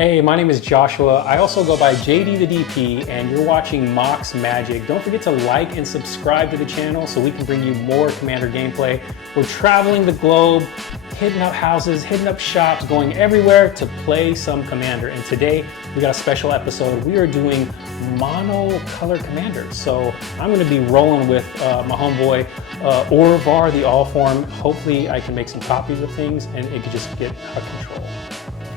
Hey, my name is Joshua. I also go by JD the DP, and you're watching Mox Magic. Don't forget to like and subscribe to the channel so we can bring you more Commander gameplay. We're traveling the globe, hitting up houses, hitting up shops, going everywhere to play some Commander. And today we got a special episode. We are doing mono color Commander. So I'm going to be rolling with my homeboy Orvar, the all form. Hopefully I can make some copies of things and it could just get out of control.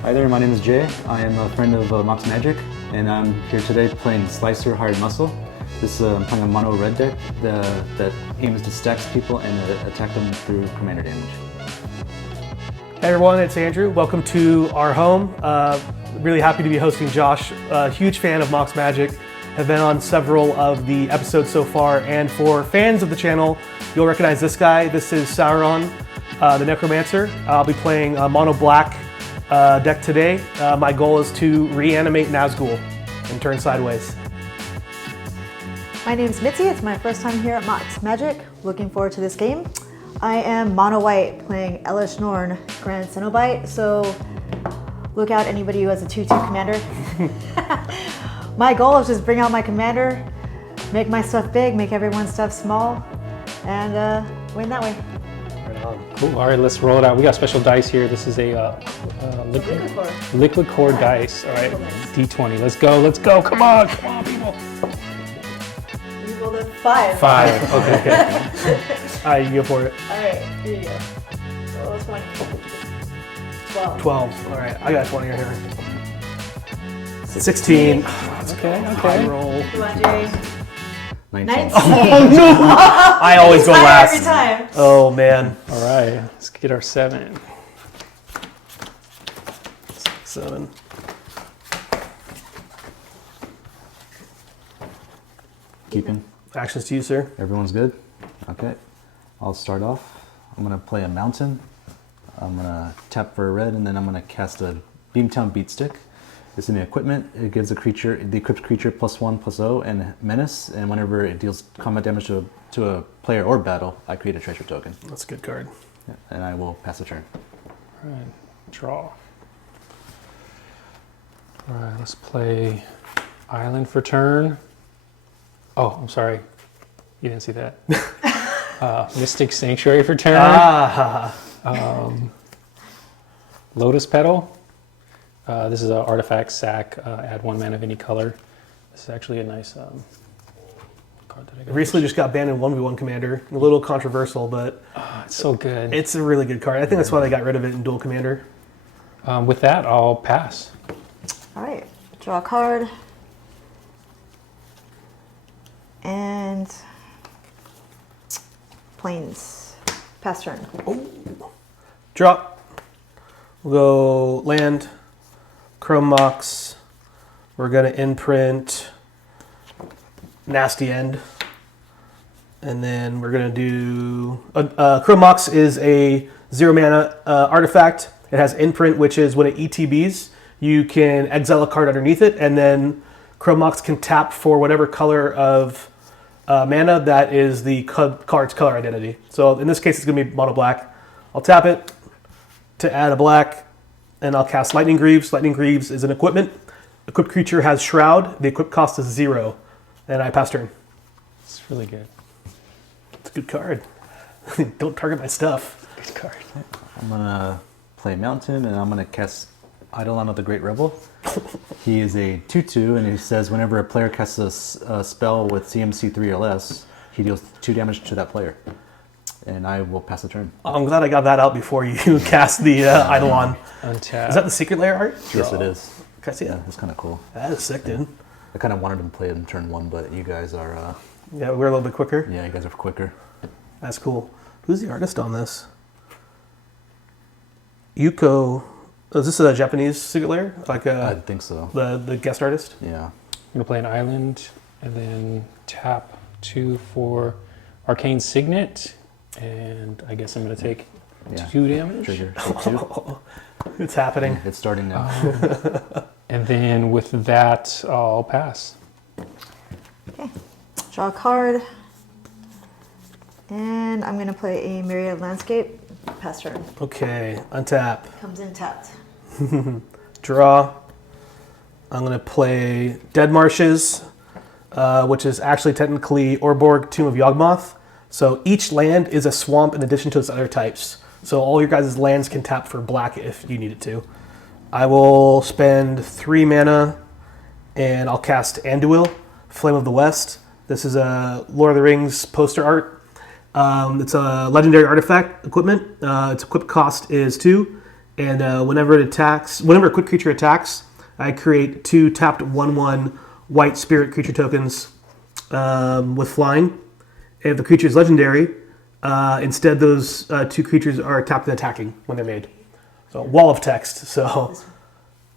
Hi there, my name is Jay. I am a friend of Mox Magic, and I'm here today playing Slicer Hired Muscle. I'm playing a mono red deck that aims to stack people and attack them through commander damage. Hey everyone, it's Andrew. Welcome to our home. Really happy to be hosting Josh. Huge fan of Mox Magic. Have been on several of the episodes so far, and for fans of the channel, you'll recognize this guy. This is Sauron, the Necromancer. I'll be playing mono black deck today. My goal is to reanimate Nazgul and turn sideways. My name is Mitzi. It's my first time here at Mox Magic. Looking forward to this game. I am mono white playing Elesh Norn, Grand Cenobite, so look out anybody who has a 2/2 commander. My goal is just bring out my commander, make my stuff big, make everyone's stuff small, and win that way. Cool. All right, let's roll it out. We got special dice here. This is a liquid core dice. All right, D20. Let's go. Let's go. Come on, people. You rolled a 5. 5. Okay. All right, you go for it. All right, here you go. Roll 20. 12. 12. All right, I got 20 right here. 16. Okay. High roll. Come on, Jay. 19. Oh no! I always go last. Every time. Oh man. All right, let's get our 7. 7. Keeping. Actions to you, sir. Everyone's good? Okay. I'll start off. I'm going to play a mountain. I'm going to tap for a red, and then I'm going to cast a Beamtown Beatstick. It's in the equipment. It gives the equipped creature +1/+0 and menace, and whenever it deals combat damage to a player or battle, I create a treasure token. That's a good card. Yeah, and I will pass the turn. All right, draw. All right, let's play Island for turn. Oh, I'm sorry. You didn't see that. Mystic Sanctuary for turn. Lotus Petal. This is an artifact sack. Add 1 mana of any color. This is actually a nice card that I got. Recently just got banned in 1v1 Commander. A little controversial, but It's so good. it's a really good card. I think that's why they got rid of it in Dual Commander. With that, I'll pass. All right, draw a card. And planes. Pass turn. Drop. We'll go land. Chrome Mox. We're going to imprint Nasty End. And then we're going to do... Chrome Mox is a 0 mana artifact. It has imprint, which is when it ETBs, you can exile a card underneath it, and then Chrome Mox can tap for whatever color of mana that is the card's color identity. So in this case, it's going to be mono black. I'll tap it to add a black, and I'll cast Lightning Greaves. Lightning Greaves is an equipment. Equipped creature has Shroud. The equip cost is 0, and I pass turn. It's really good. It's a good card. Don't target my stuff. Good card. I'm going to play Mountain, and I'm going to cast Eidolon of the Great Rebel. He is a 2/2, and he says whenever a player casts a spell with CMC 3 or less, he deals 2 damage to that player. And I will pass the turn. I'm glad I got that out before you cast the Eidolon. Untap. Is that the Secret Lair art? Yes, it is. Can I see Yeah, that? it's kind of cool. That is sick, dude. I kind of wanted him to play it in turn 1, but you guys are, Yeah, we're a little bit quicker. yeah, you guys are quicker. That's cool. Who's the artist on this? Yuko. Is this a Japanese Secret Lair? Like I think so. the guest artist? Yeah. I'm gonna play an island and then tap 2 for Arcane Signet, and I guess I'm gonna take 2 damage. Trigger. Take 2. It's happening. It's starting now. And then with that, I'll pass. Okay. Draw a card. And I'm going to play a Myriad Landscape. Pass turn. Okay, untap. Comes in tapped. Draw. I'm going to play Dead Marshes, which is actually technically Orborg, Tomb of Yawgmoth. So each land is a swamp in addition to its other types. So all your guys' lands can tap for black if you needed to. I will spend 3 mana, and I'll cast Anduil, Flame of the West. This is a Lord of the Rings poster art. It's a legendary artifact equipment. Its equip cost is 2, and whenever a quick creature attacks, I create 2 tapped 1/1 white spirit creature tokens with flying. If the creature is legendary, instead those 2 creatures are tapped and attacking when they're made. So wall of text. So,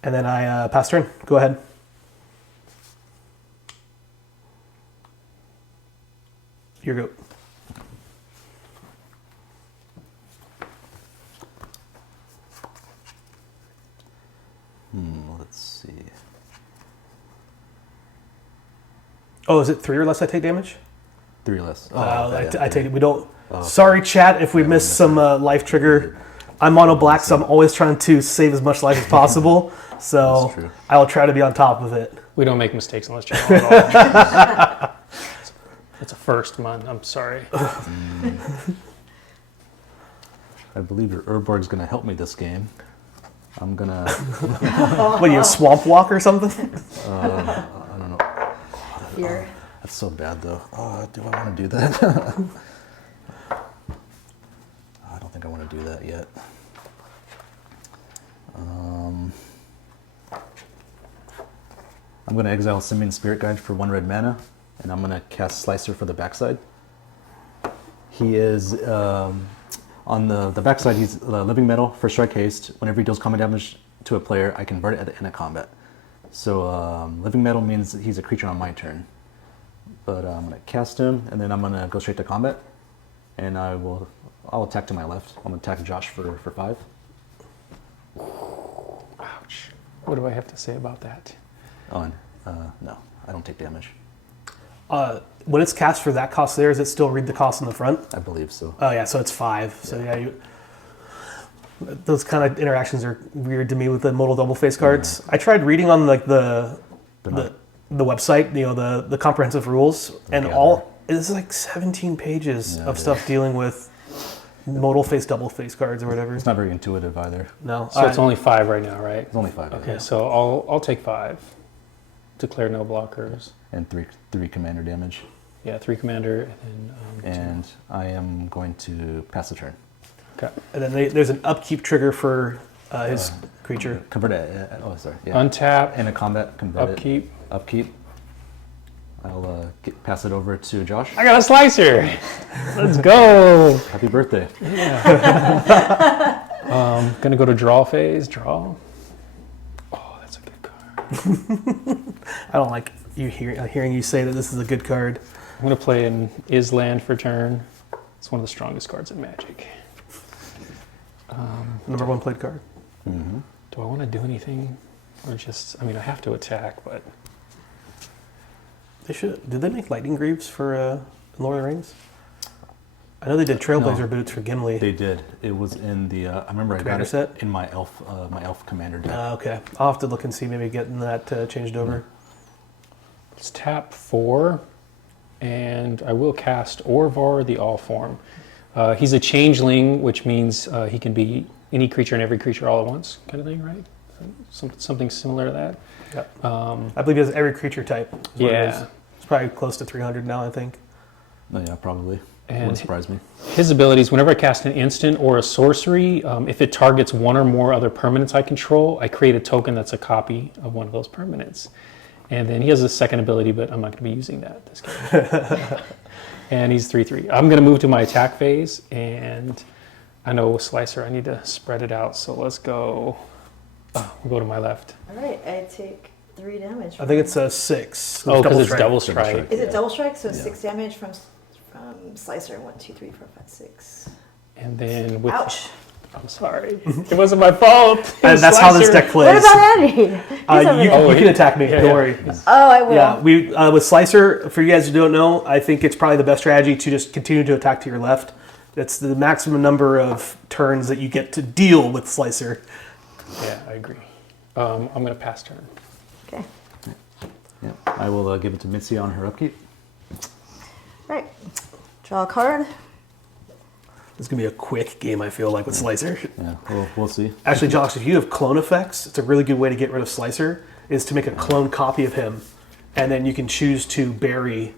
and then I pass turn. Go ahead. Your go. Let's see. Oh, is it 3 or less I take damage? 3 less. I take it. We don't. Sorry, chat, if we missed some life trigger. I'm mono black, so I'm always trying to save as much life as possible. So I will try to be on top of it. We don't make mistakes unless you're at all. It's a first, man. I'm sorry. I believe your Urborg's going to help me this game. I'm going to... What, you Swamp Walk or something? I don't know. Here. That's so bad, though. Do I want to do that? I don't think I want to do that yet. I'm going to exile Simian Spirit Guide for 1 red mana, and I'm going to cast Slicer for the backside. He is, on the backside, he's Living Metal for Strike Haste. Whenever he deals combat damage to a player, I convert it at the end of combat. So Living Metal means he's a creature on my turn. But I'm going to cast him, and then I'm going to go straight to combat. And I'll attack to my left. I'm going to attack Josh for 5. Ouch. What do I have to say about that? Oh, and no, I don't take damage. When it's cast for that cost there, does it still read the cost in the front? I believe so. Oh yeah, so it's 5. So yeah, those kind of interactions are weird to me with the modal double face cards. I tried reading on like the website, the comprehensive rules, and it's like 17 pages of stuff dealing with modal face double face cards or whatever. It's not very intuitive either. No, So it's only 5 right now, right? It's only 5. Okay, Yeah. so I'll take 5. Declare no blockers. And 3 commander damage. Yeah, 3 commander, and then... And I am going to pass the turn. Okay. And then there's an upkeep trigger for his creature. Convert it. Yeah. Untap. In a combat, convert Upkeep. it. Upkeep. I'll pass it over to Josh. I got a slicer! Let's go! Happy birthday. Gonna go to draw phase. Draw. Oh, that's a good card. I don't like hearing you say that this is a good card. I'm gonna play an Island for turn. It's one of the strongest cards in Magic. Number 1 played card. Mm-hmm. Do I want to do anything? Or just, I mean, I have to attack, but... They should. Did they make lightning greaves for Lord of the Rings? I know they did Trailblazer boots for Gimli. They did. It was in the. I remember I got it set? in my elf commander deck. Okay, I'll have to look and see. Maybe getting that changed over. Let's tap 4, and I will cast Orvar the All Form. He's a changeling, which means he can be any creature and every creature all at once, kind of thing, right? Something similar to that. Yep. I believe he has every creature type. Yeah. It's probably close to 300 now, I think. Oh yeah, probably. And Wouldn't surprise me. His abilities, whenever I cast an instant or a sorcery, if it targets 1 or more other permanents I control, I create a token that's a copy of one of those permanents. And then he has a second ability, but I'm not going to be using that this game. And he's 3/3. I'm going to move to my attack phase, and I know with Slicer I need to spread it out, so let's go. We'll go to my left. All right, I take 3 damage. I think it's a 6. Oh, because it's double strike. Double strike. Is it double strike? So Yeah. 6 damage from Slicer. 1, 2, 3, 4, 5, 6. And then with... Ouch. I'm sorry. It wasn't my fault. And that's how this deck plays. What about Andy? He's over there. You can attack me. Don't worry. Oh, I will. Yeah, we with Slicer, for you guys who don't know, I think it's probably the best strategy to just continue to attack to your left. That's the maximum number of turns that you get to deal with Slicer. Yeah, I agree. I'm going to pass turn. Okay. Yeah. I will give it to Mitzi on her upkeep. Right. Draw a card. This is going to be a quick game, I feel like, with Slicer. Yeah, we'll see. Actually, Josh, if you have clone effects, it's a really good way to get rid of Slicer, is to make a clone copy of him, and then you can choose to bury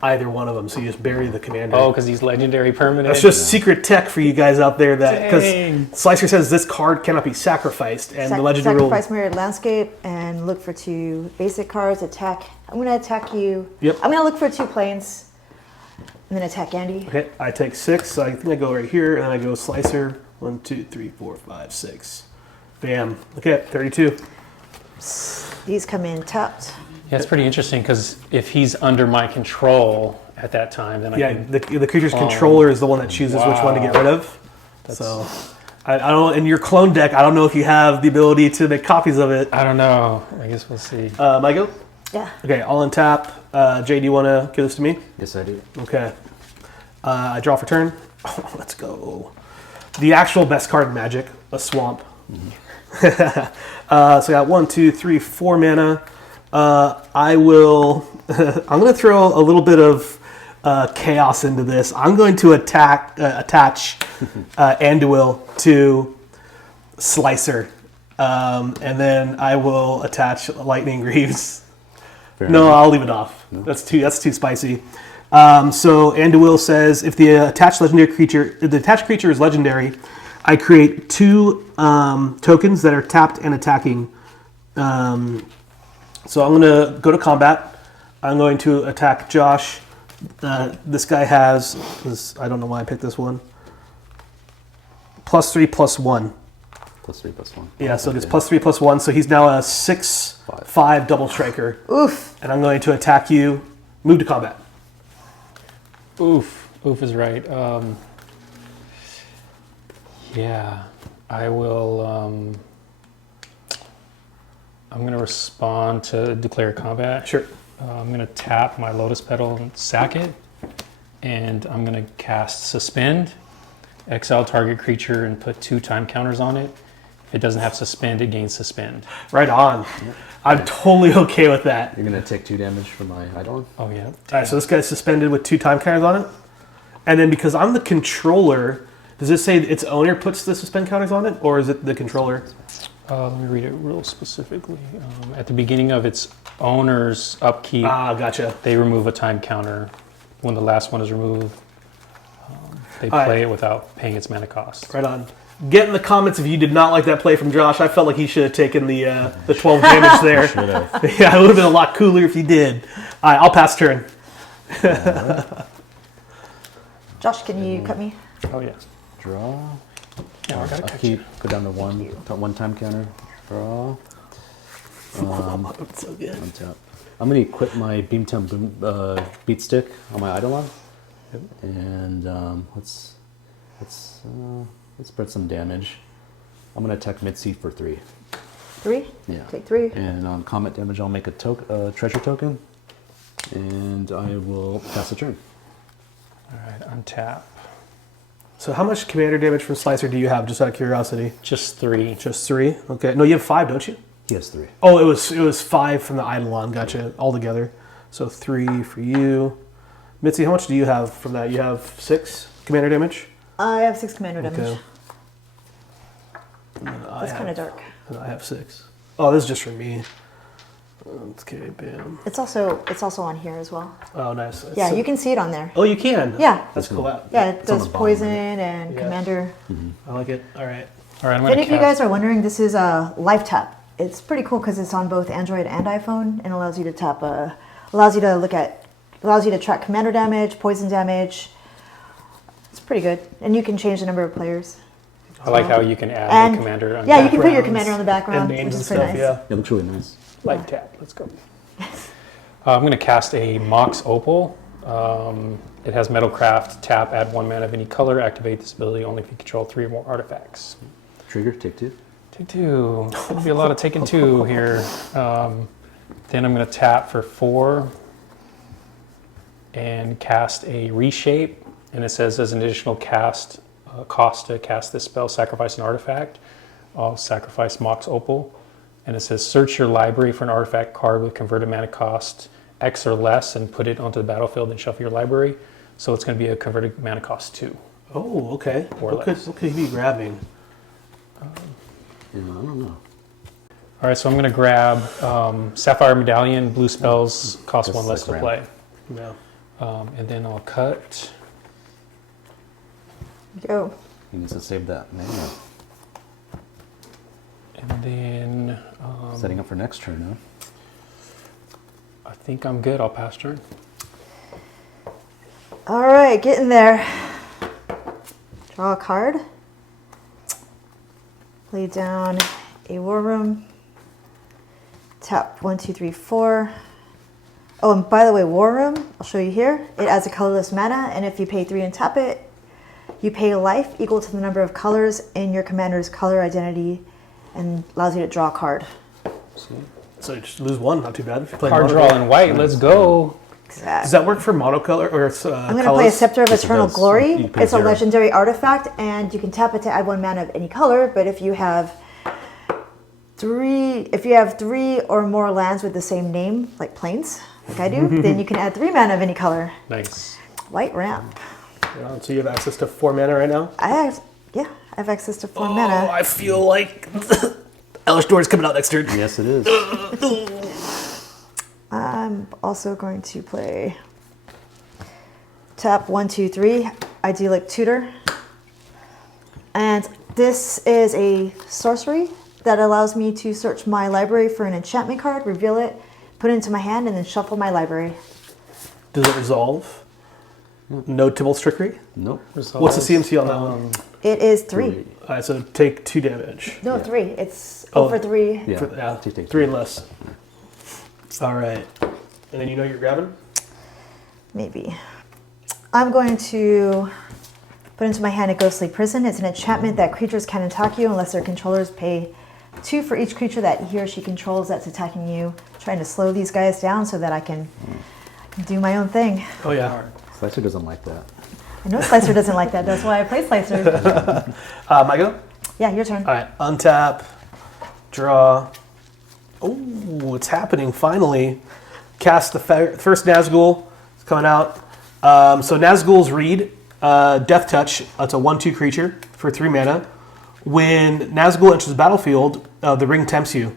either one of them. So you just bury the commander. Oh, because he's legendary permanent. That's just secret tech for you guys out there, that Dang. because Slicer says this card cannot be sacrificed, and the legendary rule. Sacrifice mirrored landscape and look for 2 basic cards. Attack. I'm going to attack you. Yep. I'm going to look for 2 planes and then attack Andy. Okay, I take 6, so I think I go right here, and then I go Slicer. 1, 2, 3, 4, 5, 6. Bam. Okay, 32. These come in tapped. Yeah, it's pretty interesting because if he's under my control at that time, then I Yeah, can... the creature's controller is the one that chooses which one to get rid of. So, I don't. In your clone deck, I don't know if you have the ability to make copies of it. I don't know. I guess we'll see. My go? Yeah. Okay, all in tap. Jay, do you want to give this to me? Yes, I do. Okay. I draw for turn. Oh, let's go. The actual best card in Magic, a swamp. So I got 1, 2, 3, 4 mana. I will. I'm going to throw a little bit of chaos into this. I'm going to attach Anduil to Slicer, and then I will attach Lightning Greaves. Fair No, enough. I'll leave it off. No. That's too spicy. So Anduil says, if the attached creature is legendary, I create 2 tokens that are tapped and attacking. So I'm going to go to combat. I'm going to attack Josh. This guy has, I don't know why I picked this one, +3/+1. +3/+1. Yeah, so it's +3/+1. So he's now a 6/5 double striker. Oof. And I'm going to attack you. Move to combat. Oof. Oof is right. Yeah, I will... I'm going to respond to declare combat. Sure. I'm going to tap my Lotus Petal and sack it. And I'm going to cast Suspend, exile target creature, and put 2 time counters on it. If it doesn't have Suspend, it gains Suspend. Right on. Yep. I'm totally okay with that. You're going to take 2 damage from my Eidolon? Oh, yeah. All right, so this guy's suspended with 2 time counters on it. And then because I'm the controller, does it say its owner puts the suspend counters on it, or is it the controller? Let me read it real specifically. At the beginning of its owner's upkeep, Gotcha. they remove a time counter. When the last one is removed, they play it without paying its mana cost. Right on. Get in the comments if you did not like that play from Josh. I felt like he should have taken the 12 damage there. Should have. Yeah, it would have been a lot cooler if he did. All right, I'll pass turn. Josh, can you cut me? Oh, yeah. Draw. Yeah, I gotta cut Upkeep. you. Go down to 1 time counter. Draw. It's so good. Untap. I'm going to equip my Beamtown Beat Stick on my Eidolon. And let's spread some damage. I'm going to attack Mitzi for 3. 3? Yeah. Take 3. And on combat damage, I'll make a treasure token. And I will pass the turn. All right, untap. So how much commander damage from Slicer do you have, just out of curiosity? Just 3. Just 3? Okay. No, you have 5, don't you? He has 3. Oh, it was 5 from the Eidolon. Gotcha. All together. So 3 for you. Mitzi, how much do you have from that? You have 6 commander damage? I have 6 commander damage. Okay. That's kind of dark. And I have 6. Oh, this is just for me. Okay, bam. It's also on here as well. Oh, nice. Yeah, you can see it on there. Oh, you can? Yeah. That's cool. Yeah, it on does the bottom, poison right? and Yeah. commander. I like it. All right. All right, I'm If gonna any of you cast. guys are wondering, this is a live tap. It's pretty cool because it's on both Android and iPhone and allows you to tap. Allows you to track commander damage, poison damage. It's pretty good, and you can change the number of players. I like how you can add And the commander on yeah, you can put your Backgrounds commander on the background, and which names is and pretty stuff, nice. yeah. It looks really nice. Light tap. Let's go. I'm going to cast a Mox Opal. It has Metalcraft. Tap, add 1 mana of any color. Activate this ability only if you control 3 or more artifacts. Trigger, take 2. Take 2. There'll be a lot of taking 2 here. Then I'm going to tap for 4 and cast a Reshape. And it says as an additional cost to cast this spell, sacrifice an artifact. I'll sacrifice Mox Opal. And it says search your library for an artifact card with converted mana cost X or less and put it onto the battlefield and shuffle your library. So it's going to be a converted mana cost 2. Oh, okay. Or What could he be grabbing? Yeah, I don't know. All right, so I'm going to grab Sapphire Medallion. Blue spells cost Just 1 less like to play. Yeah. And then I'll cut. Go. He needs to save that mana. And then Setting up for next turn, huh? I think I'm good. I'll pass turn. All right, getting there. Draw a card. Lay down a War Room. Tap 1, 2, 3, 4. Oh, and by the way, War Room, I'll show you here. It adds a colorless mana, and if you pay 3 and tap it, you pay a life equal to the number of colors in your commander's color identity, and allows you to draw a card. So you just lose 1, not too bad. If you play Card mono. draw in white. Let's go. Does that work for monocolor or I'm going to play a Scepter of Yes, it Eternal does. Glory. You pay It's a 0. legendary artifact, and you can tap it to add 1 mana of any color. But if you have 3 or more lands with the same name, like plains, like I do, then you can add 3 mana of any color. Nice. White ramp. Yeah, so you have access to 4 mana right now? I have access to 4 Oh, mana. I feel like Elesh Norn is coming out next turn. Yes, it is. I'm also going to play tap 1, 2, 3, Idyllic Tutor. And this is a sorcery that allows me to search my library for an enchantment card, reveal it, put it into my hand, and then shuffle my library. Does it resolve? No Tybalt's Trickery? Nope. What's the CMC on that one? It is 3. All right, so take 2 damage. No, Yeah. 3. It's Oh. over 3. Yeah. Yeah, Take 3 and less. All right. And then you know you're grabbing? Maybe. I'm going to put into my hand a Ghostly Prison. It's an enchantment that creatures can attack you unless their controllers pay 2 for each creature that he or she controls that's attacking you. Trying to slow these guys down so that I can do my own thing. Oh, yeah. Slicer doesn't like that. I know Slicer doesn't like that. That's why I play Slicer. My go? Yeah, your turn. All right, untap, draw. Oh, it's happening finally. Cast the first Nazgul. It's coming out. So Nazgul's Read, Death Touch. It's a 1/2 creature for 3 mana. When Nazgul enters the battlefield, the ring tempts you.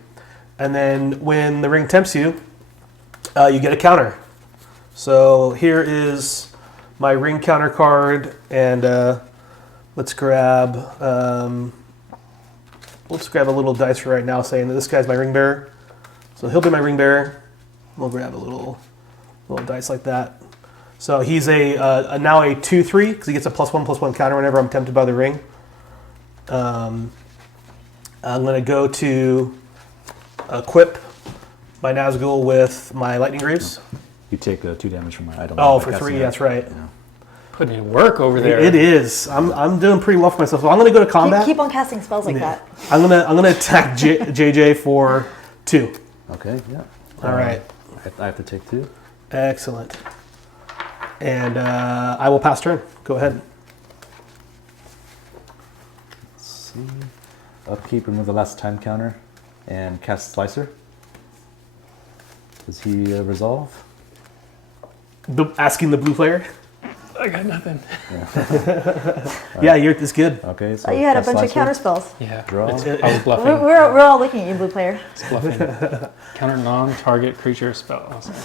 And then when the ring tempts you, you get a counter. So here is my ring counter card, and let's grab a little dice for right now, saying that this guy's my ring bearer. So he'll be my ring bearer. We'll grab a little dice like that. So he's now a 2/3 because he gets a +1/+1 counter whenever I'm tempted by the ring. I'm gonna go to equip my Nazgul with my Lightning Greaves. You take 2 damage from my item. Oh, by for casting 3, it. that's right. Yeah. Putting in work over there. It is. I'm doing pretty well for myself. So I'm gonna go to combat. Keep on casting spells like that. I'm gonna attack JJ for 2. Okay, yeah. All right. I have to take 2. Excellent. And I will pass turn. Go ahead. Let's see. Upkeep, remove the last time counter, and cast Slicer. Does he resolve? Asking the blue player. I got nothing. Yeah, it's good. Okay, so Oh, you had a cast bunch of Slicer. counter spells. Yeah. Draw. I was We're, bluffing. we're all looking at you, blue player. It's bluffing. Counter non-target creature spell. Oh, sorry.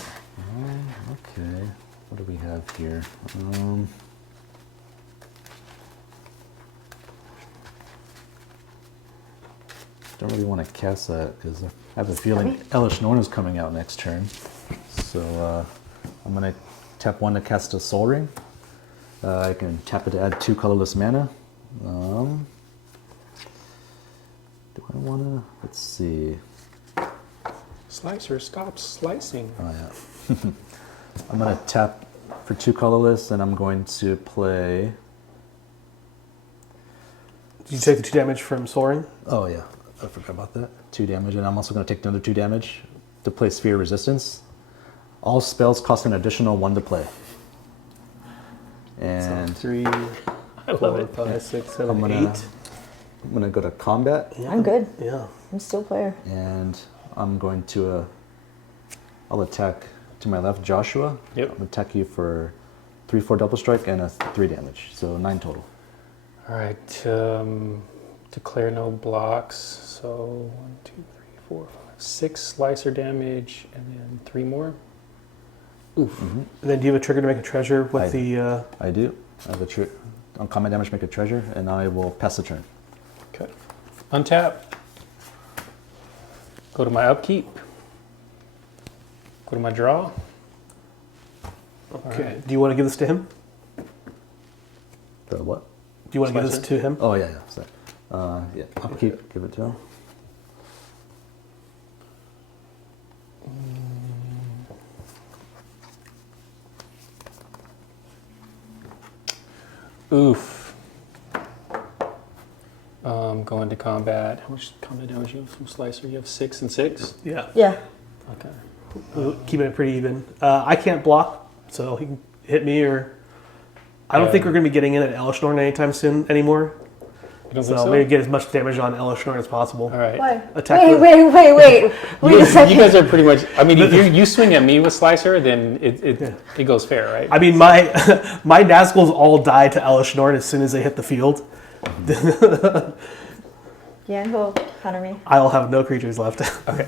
Okay, what do we have here? Don't really want to cast that because I have a feeling Elesh Norn is coming out next turn. So I'm going to tap 1 to cast a Soul Ring. I can tap it to add 2 colorless mana. Do I want to? Let's see. Slicer, stop slicing. Oh yeah. I'm going to tap for 2 colorless, and I'm going to play. Did you take the 2 damage from Sauron? Oh yeah, I forgot about that. 2 damage, and I'm also going to take another 2 damage to play Sphere Resistance. All spells cost an additional 1 to play. And 3, I love 4, it. 5, 6, I'm 7, gonna, 8. I'm gonna go to combat. Yeah. I'm good. Yeah. I'm still a player. And I'm going to, I'll attack to my left, Joshua. Yep. I'll attack you for 3/4 double strike and a 3 damage, so 9 total. All right. Declare no blocks. So 1, 2, 3, 4, 5, 6 slicer damage, and then 3 more. Oof. And then do you have a trigger to make a treasure with the... I do. I have a on combat damage, make a treasure, and I will pass the turn. Okay. Untap. Go to my upkeep. Go to my draw. Okay. Alright. Do you want to give this to him? The what? Do you want to give this Slicer? to him? Oh, yeah. Sorry. Yeah, upkeep, give it to him. Oof. Going to combat. How much combat damage you have from Slicer? You have 6 and 6? Yeah. Yeah. Okay. Keeping it pretty even. I can't block, so he can hit me or... I don't think we're going to be getting in at Elesh Norn anytime soon anymore. You don't So, think so? maybe get as much damage on Elesh Norn as possible. All right. Why? Attack Wait, with- wait. Wait a You second. guys are pretty much. I mean, if you swing at me with Slicer, then it goes fair, right? I mean, my my Nazguls all die to Elesh Norn as soon as they hit the field. Yeah, who'll counter me? I'll have no creatures left. Okay.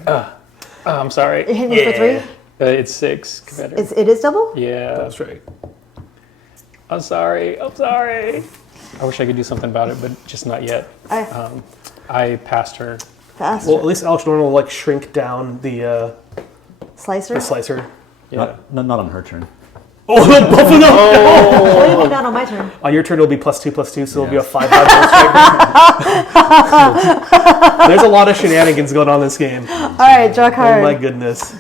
I'm sorry. You hit me for 3? It's 6. Commander. It is double? Yeah. That's right. I'm sorry. I wish I could do something about it, but just not yet. I passed her. Fast. Well, at least Elesh Norn will like shrink down the Slicer? slicer. Yeah. Not on her turn. Oh, no, Buffalo! What do you put down on my turn? On your turn, it'll be +2/+2, so it'll be a Yes. 5/5 striker. There's a lot of shenanigans going on in this game. All right, draw a Oh card. my goodness.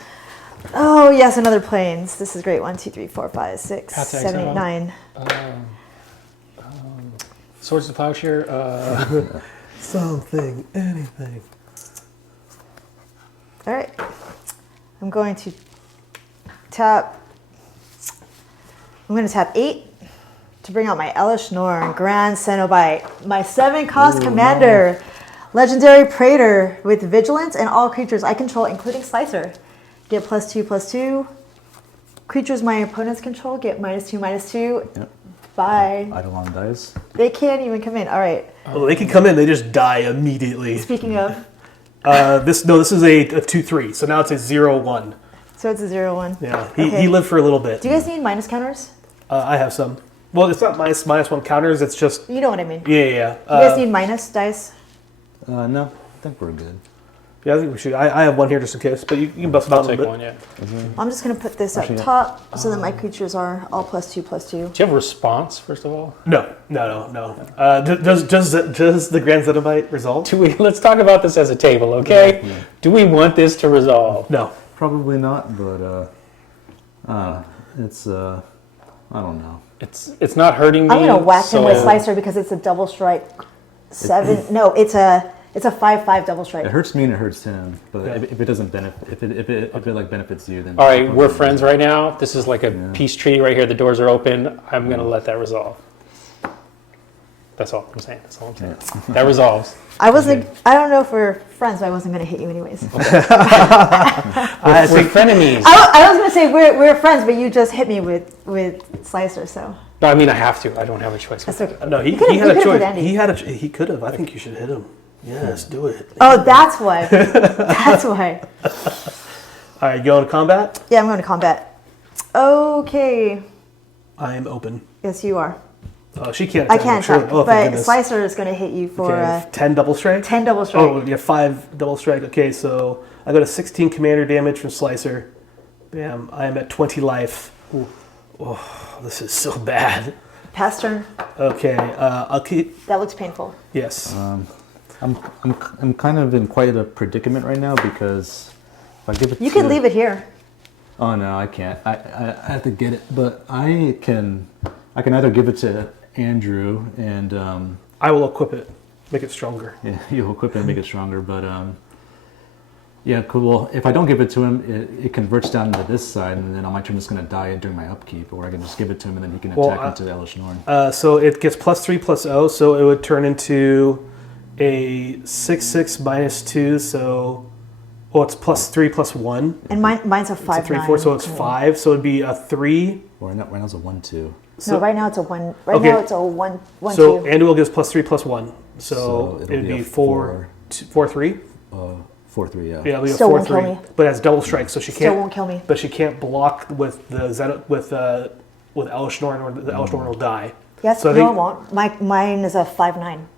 Oh, yes, another planes. This is great. 1, 2, 3, 4, 5, 6, Path to 7, 8, exile. 9. Swords to Plowshare. Something, anything. All right. I'm going to tap. I'm going to tap 8 to bring out my Elesh Norn, Grand Cenobite, my 7-cost commander, legendary praetor with vigilance, and all creatures I control, including Slicer, get +2/+2. Creatures my opponents control get -2/-2. Yep. Bye. Eidolon dies. They can't even come in. All right. Well, they can come in, they just die immediately. Speaking of, This is a 2/3, so now it's a 0/1. so it's a 0/1. Yeah, Okay. he lived for a little bit. Do you guys need minus counters? I have some. Well, it's not -1 counters, it's just, You know what I mean. yeah. You guys need minus dice? No, I think we're good. Yeah, I think we should. I have one here just in case, but you can bust it out I'll a take little one, bit. yeah. I'm just going to put this up Actually, top so that my creatures are all +2/+2. Do you have a response, first of all? No. Does the Grand Zenobite resolve? Let's talk about this as a table, okay? Yeah. Do we want this to resolve? No. Probably not, but it's I don't know. It's not hurting me. I'm going to whack him with so- Slicer because it's a double strike 7. No, it's a 5/5 double strike. It hurts me and it hurts him, but Yeah. if it doesn't benefit, if it like benefits you, then All right, we're friends right now. This is like a Yeah. peace treaty right here. The doors are open. I'm going to let that resolve. That's all I'm saying. That's all I'm saying. That resolves. I wasn't. I don't know if we're friends, but I wasn't going to hit you anyways. I We're think frenemies. I was going to say we're friends, but you just hit me with Slicer, so No, I mean, I have to. I don't have a choice. that's okay. no. He You could've- had you a could've choice. hit Andy. He could have. I think you should hit him. Yes, do it. Oh, that's why. That's why. All right, go into combat. Yeah, I'm going to combat. Okay. I am open. Yes, you are. She can't. I attack, can't surely. attack, Oh, thank but goodness. Slicer is going to hit you for Okay, 10 double strike. 10 double strike. Oh, yeah, 5 double strike. Okay, so I got a 16 commander damage from Slicer. Bam, I am at 20 life. Ooh. Oh, this is so bad. Pass turn. Okay, I'll keep. That looks painful. Yes. I'm kind of in quite a predicament right now because if I give it You to can leave it here. Oh no, I can't. I have to get it, but I can either give it to Andrew and I will equip it, make it stronger. yeah, you'll equip it and make it stronger. But yeah, cool. Well, if I don't give it to him, it converts down to this side, and then on my turn it's going to die during my upkeep, or I can just give it to him and then he can Well, attack into Elesh Norn. So it gets +3/+0, so it would turn into a 6/6 -2, so it's +3 +1. And mine's a 5/9. It's a 3/4, so it's 5. So it'd be a 3. Right now it's a 1/2. No, right now it's a 1. Right Okay. now it's a 1 So 2. Anduil gives +3 +1. So So it'll it'd be be a 4 3. 4/3. Yeah. Yeah, it'll be a Still won't 4/3. kill me. But it has double strike, so she Still can't. won't kill me. But she can't block with the with Elesh Norn, or the Elesh Norn will die. Yes, So I no, think- it won't. Mine is a 5/9.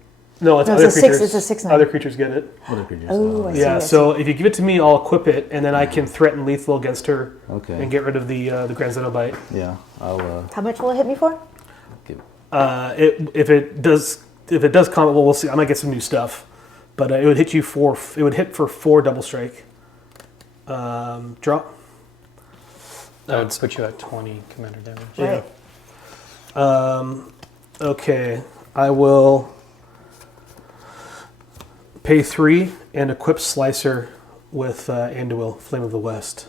No, it's No, other it's a 6 creatures. it's a 6/9. Other creatures get it. Other creatures. Oh, I see. Yeah. So if you give it to me, I'll equip it, and then I can threaten lethal against her Okay. and get rid of the Grand Zenobite. Yeah. I'll How much will it hit me for? give. If it does combat, well, we'll see. I might get some new stuff, but it would hit you for. It would hit for 4 double strike. Draw. That would put you at 20 commander damage. Yeah. Right. Okay, I will pay 3 and equip Slicer with Anduil, Flame of the West.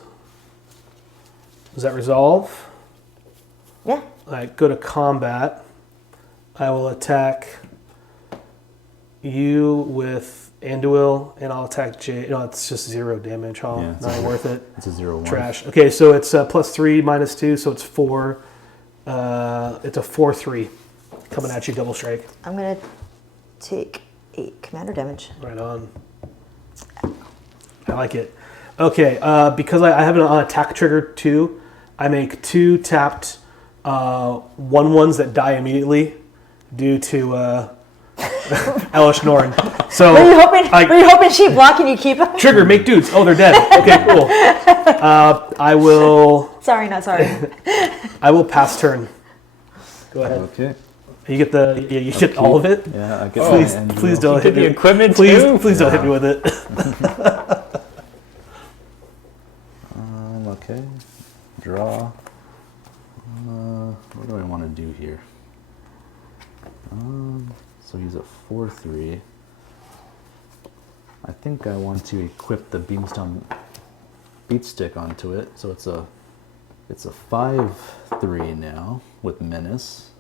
Does that resolve? Yeah. All right, go to combat. I will attack you with Anduil, and I'll attack Jay. No, it's just 0 damage, huh? Yeah, it's Not a- worth it. It's a 0/1. Trash. Okay, so it's +3 -2, so it's 4. It's a 4/3 coming at you, double strike. I'm going to take 8 commander damage. Right on. I like it. Okay, because I have it on attack trigger too, I make 2 tapped 1/1s that die immediately due to Elesh Norn. So Were you hoping she'd block and you keep it? trigger, make dudes. Oh, they're dead. Okay, cool. I will Sorry, not sorry. pass turn. Go ahead. Okay. You get all of it. Yeah. I get. Please, my Anduil. please don't You hit get the me. equipment Please, too? please don't hit me with it. Okay. Draw. What do I want to do here? So he's a 4/3. I think I want to equip the Beamstone Beatstick onto it. So it's a 5/3 now with Menace.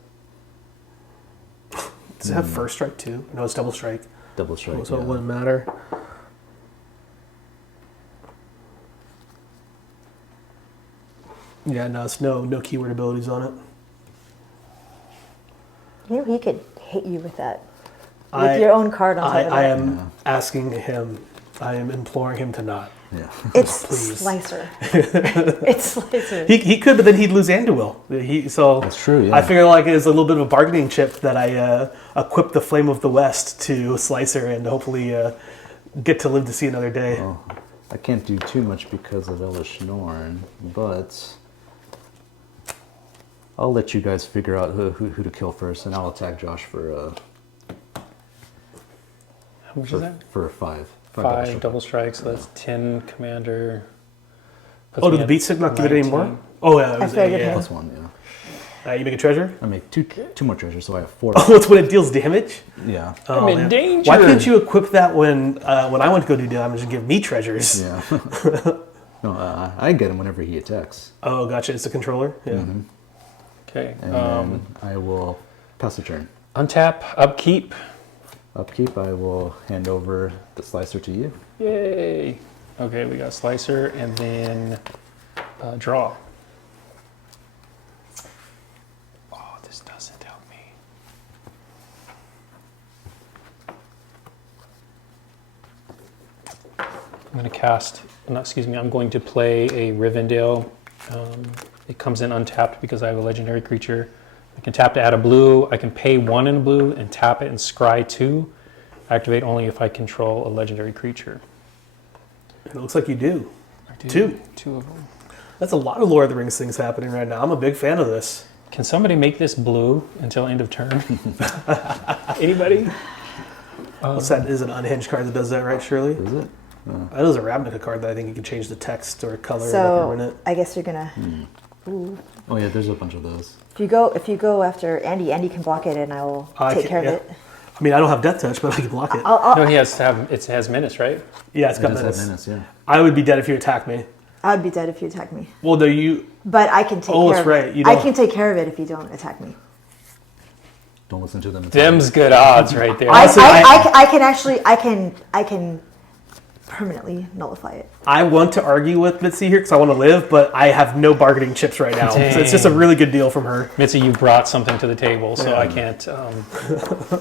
Does it have first strike too? No, it's double strike, Double strike. so it yeah. wouldn't matter. Yeah, no, it's no keyword abilities on it. You know, he could hit you with that. With I- your own card on top of I it. am asking him, I am imploring him to not. Yeah. It's Please. Slicer. It's Slicer. He could, but then he'd lose Anduil. So That's true, yeah. I figure like it's a little bit of a bargaining chip that I equip the Flame of the West to Slicer and hopefully get to live to see another day. Well, I can't do too much because of Elesh Norn, but I'll let you guys figure out who to kill first, and I'll attack Josh for How much is that? for 5. 5 double strikes, so that's 10 commander. Puts Oh, me did the at beat stick not give it any 19. more? Oh yeah, it was, figured yeah. him. Plus 1, yeah. You make a treasure? I make two more treasures, so I have 4. Oh, it's when it deals damage. Yeah. Oh, I'm in man. danger. Why couldn't you equip that when I went to go do damage and give me treasures? Yeah. No, I get him whenever he attacks. Oh, gotcha. It's the controller. Yeah. Okay. And then I will pass the turn. Untap, upkeep. Upkeep, I will hand over the Slicer to you. Yay. Okay, we got Slicer and then draw. Oh, this doesn't help me. I'm going to cast, no, excuse me, I'm going to play a Rivendell. It comes in untapped because I have a legendary creature. I can tap to add a blue. I can pay 1 in a blue and tap it and scry 2. Activate only if I control a legendary creature. It looks like you do. I do 2. 2 of them. That's a lot of Lord of the Rings things happening right now. I'm a big fan of this. Can somebody make this blue until end of turn? Anybody? What's that? Is an unhinged card that does that, right, Shirley? Is it? I know there's a Ravnica card that I think you can change the text or color or whatever in So it. I guess you're gonna. Oh yeah, there's a bunch of those. If you go after Andy can block it, and I will I take can- care yeah. of it. I mean, I don't have Death Touch, but I can block it. No, he has to have, it has menace, right? Yeah, it's It got does have menace. menace, yeah. I would be dead if you attack me. I would be dead if you attack me. Well, do you? But I can take Oh, care that's of right, it. you I don't- can take care of it if you don't attack me. Don't listen to them. It's Them's good odds right there. I can permanently nullify it. I want to argue with Mitzi here because I want to live, but I have no bargaining chips right now. So it's just a really good deal from her. Mitzi, you brought something to the table, so I can't.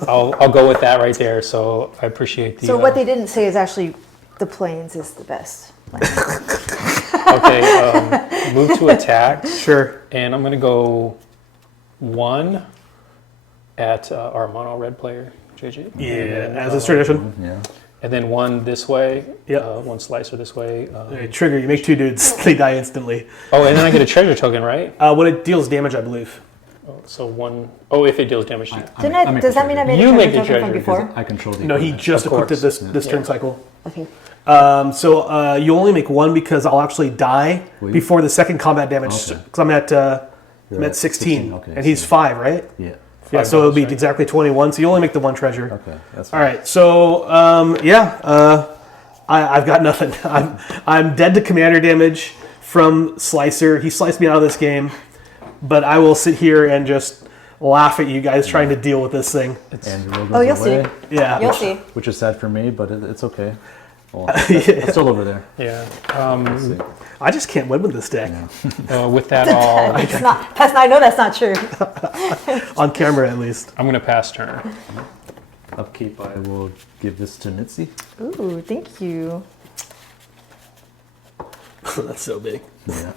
I'll go with that right there. So I appreciate the. So what they didn't say is actually the plains is the best. Okay, move to attack, Sure. and I'm gonna go 1 at our mono red player, JJ. Yeah, And then, as is tradition. Yeah. And then 1 this way. Yep. 1 slicer this way. Okay, trigger, you make 2 dudes, they die instantly. Oh, and then I get a treasure token, right? When it deals damage, I believe. So 1. Oh, if it deals damage to you. Does that mean I made You a make treasure the token from treasure, before? I control the. No, he equipment. just Of equipped it course. this turn cycle. Okay. So you only make 1 because I'll actually die Will you? before the second combat damage. Okay. Because I'm at You're at 16, okay, and he's so- 5, right? Yeah. Yeah, so it'll be right? exactly 21. So you only make the 1 treasure. Okay, that's All fine. right. So I've got nothing. I'm dead to commander damage from Slicer. He sliced me out of this game, but I will sit here and just laugh at you guys trying to deal with this thing. And your rogue Oh, goes you'll away, see. Yeah. You'll see. which is sad for me, but it's okay. Well, it's still over there. Yeah. Let's see. I just can't win with this deck With that, all It's not. I know that's not true. on camera, at least. I'm gonna pass turn. Upkeep, I will give this to Mitzi. Ooh, thank you. That's so big. Yeah.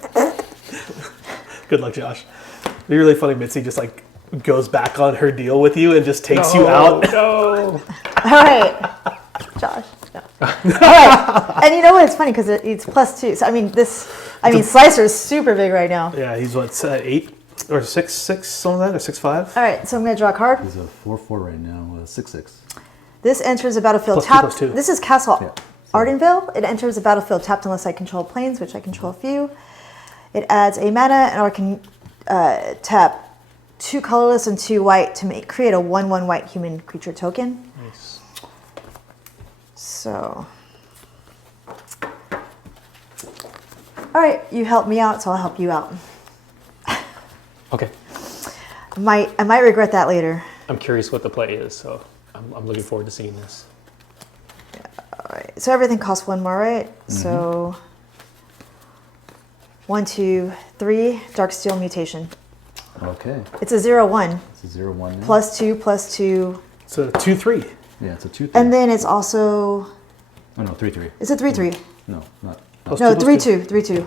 Good luck, Josh. It'd be really funny. Mitzi just like goes back on her deal with you and just takes you out. No. All right, Josh. No. All right, and you know what? It's funny because it's +2. So I mean, Slicer is super big right now. Yeah, he's what 8 or 6, something like that, or 6'5". All right, so I'm gonna draw a card. He's a 4/4 right now, 6/6. This enters the battlefield +2, tapped. +2. This is Castle Yeah. Ardenville. It enters the battlefield tapped unless I control planes, which I control a few. It adds a mana, and I can tap 2 colorless and 2 white to create a 1/1 white human creature token. Nice. So, all right, you helped me out, so I'll help you out. Okay. I might regret that later. I'm curious what the play is, so I'm looking forward to seeing this. All right, so everything costs 1 more, right? So, 1, 2, 3, Darksteel Mutation. Okay. It's a 0/1. It's a 0/1 now. +2/+2. So 2/3. Yeah, it's a 2/3. And then it's also, Oh no, 3/3. it's a 3/3. No, not. Plus No, 2, plus 2. 3/2.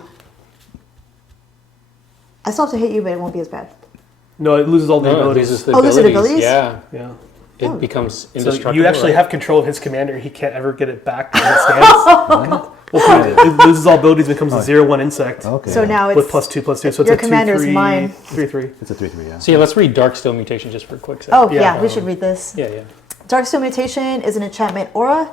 I still have to hit you, but it won't be as bad. No, it loses all the No, it abilities. loses the Oh, loses the abilities. abilities? Yeah. Yeah. It becomes So indestructible. you actually right? have control of his commander. He can't ever get it back as it stands. Well, it loses all abilities, becomes a 0/1 insect Okay. So now it's with +2/+2. So it's your a 2/3. commander's mine. 3/3. It's a 3/3. Yeah. So yeah, let's read Darksteel Mutation just for a quick second. Oh, yeah, Yeah. we should read this. Yeah, yeah. Darksteel Mutation is an enchantment aura.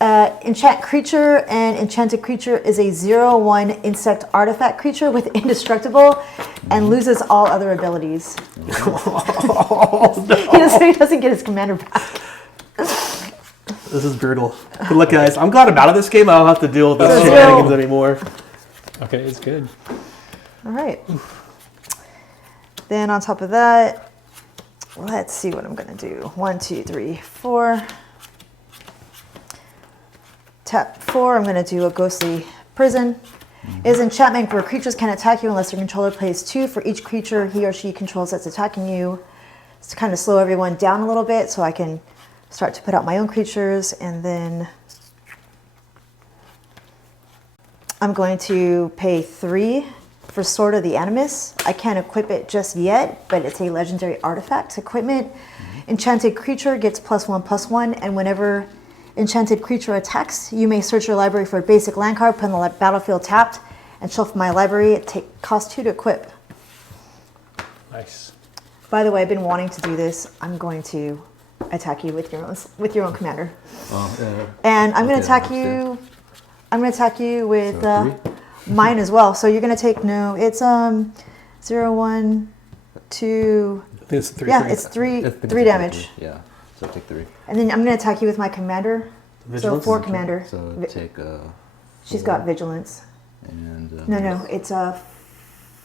Enchant creature, and enchanted creature is a 0/1 insect artifact creature with indestructible and loses all other abilities. He doesn't get his commander back. This is brutal. Good luck, guys. I'm glad I'm out of this game. I don't have to deal with this So shenanigans zero. anymore. Okay, it's good. All right. Then on top of that, let's see what I'm going to do. 1, 2, 3, 4. Tap 4, I'm going to do a Ghostly Prison. It is enchantment where creatures can attack you unless their controller plays 2 for each creature he or she controls that's attacking you. It's to kind of slow everyone down a little bit so I can start to put out my own creatures. And then I'm going to pay 3 for Sword of the Animus. I can't equip it just yet, but it's a legendary artifact equipment. Enchanted creature gets +1/+1, and whenever enchanted creature attacks, you may search your library for a basic land card, put on the battlefield tapped, and shuffle my library. It costs 2 to equip. Nice. By the way, I've been wanting to do this. I'm going to attack you with your own commander, and I'm going to okay, attack you. I'm going to attack you with So 3? mine as well. So you're going to take it's 0, 1, 2. I think it's 3/3. Yeah, it's I think 3 it's a damage. 3/3. Yeah. So take 3. And then I'm going to attack you with my commander. Vigilance? So 4 commander. So take She's got vigilance. and No, it's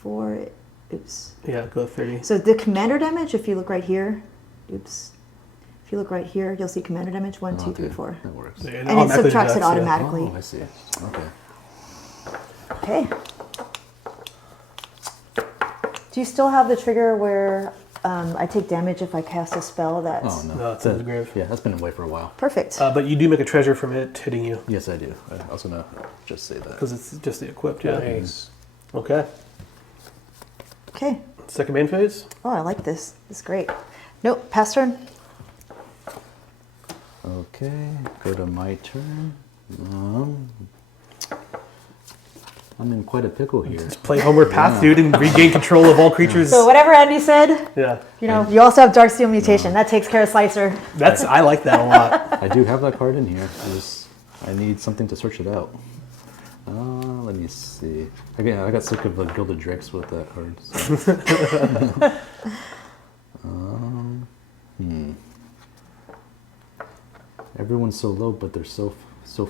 4. Oops. Yeah, go 30. So the commander damage, if you look right here, Oops. If you look right here, you'll see commander damage 1, 2, 3, Okay, 4. that works. Yeah, And it automatically subtracts it deducts, yeah. automatically. Oh, I see. Okay. Okay. Do you still have the trigger where I take damage if I cast a spell that's... Oh, no. No, it's in the grave. Yeah, that's been away for a while. Perfect. But you do make a treasure from it hitting you Yes, I do. I was going to just say that. because it's just the equipped. Yeah. Nice. Okay. Okay. Second main phase. Oh, I like this. This is great. Nope, pass turn. Okay, go to my turn. I'm in quite a pickle here. Just play Homeward Path, dude, and regain control of all creatures. So whatever Andy said, Yeah. you know, you also have Darksteel Mutation. That takes care of Slicer. I like that a lot. I do have that card in here. I need something to search it out. Let me see. Again, I got sick of the Gilded Drakes with that card. So. Everyone's so low, but they're so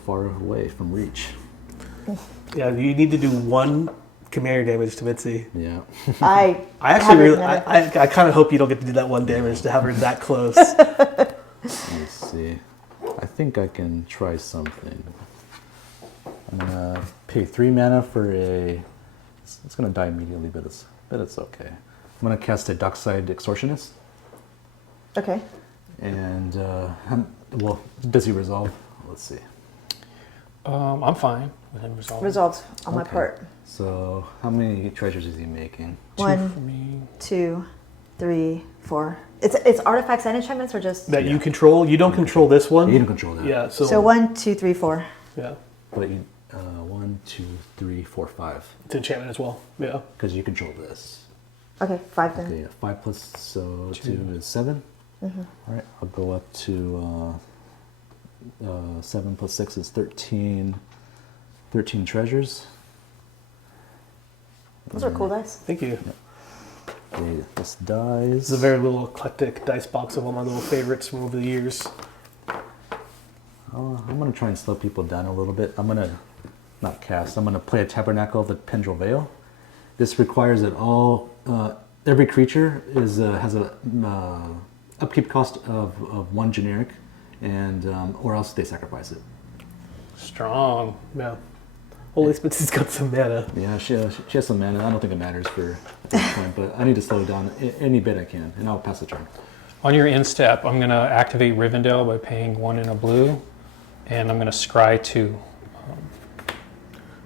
far away from reach. Yeah, you need to do 1 commander damage to Mitzi. Yeah. I actually really, never- I kind of hope you don't get to do that 1 damage to have her that close. Let's see. I think I can try something. I'm gonna pay 3 mana for a. It's gonna die immediately, but it's okay. I'm gonna cast a Dockside Extortionist, Okay. and well, does he resolve? Let's see. I'm fine with him resolving. Resolved on my Okay. part. So how many treasures is he making? 1, For me. 2, 3, 4. It's artifacts and enchantments or just... That you control. You don't control this one. You don't control that. Yeah. So 1, 2, 3, 4. Yeah. But you, 1, 2, 3, 4, 5. It's enchantment as well. Yeah. Because you control this. Okay, 5 then. Okay, yeah, 5 plus 2 is 7. All right, I'll go up to 7 plus 6 is 13. 13 treasures. Those are cool dice. Thank you. Okay, this dies. This is a very little eclectic dice box of all my little favorites from over the years. I'm going to try and slow people down a little bit. I'm going to not cast. I'm going to play a Tabernacle of the Pendrel Veil. This requires that every creature has a upkeep cost of 1 generic, and or else they sacrifice it. Strong. Yeah. Holy Spitzy's got some mana. Yeah, she has some mana. I don't think it matters for this point, but I need to slow it down any bit I can, and I'll pass the turn. On your end step, I'm going to activate Rivendell by paying 1 in a blue, and I'm going to scry 2.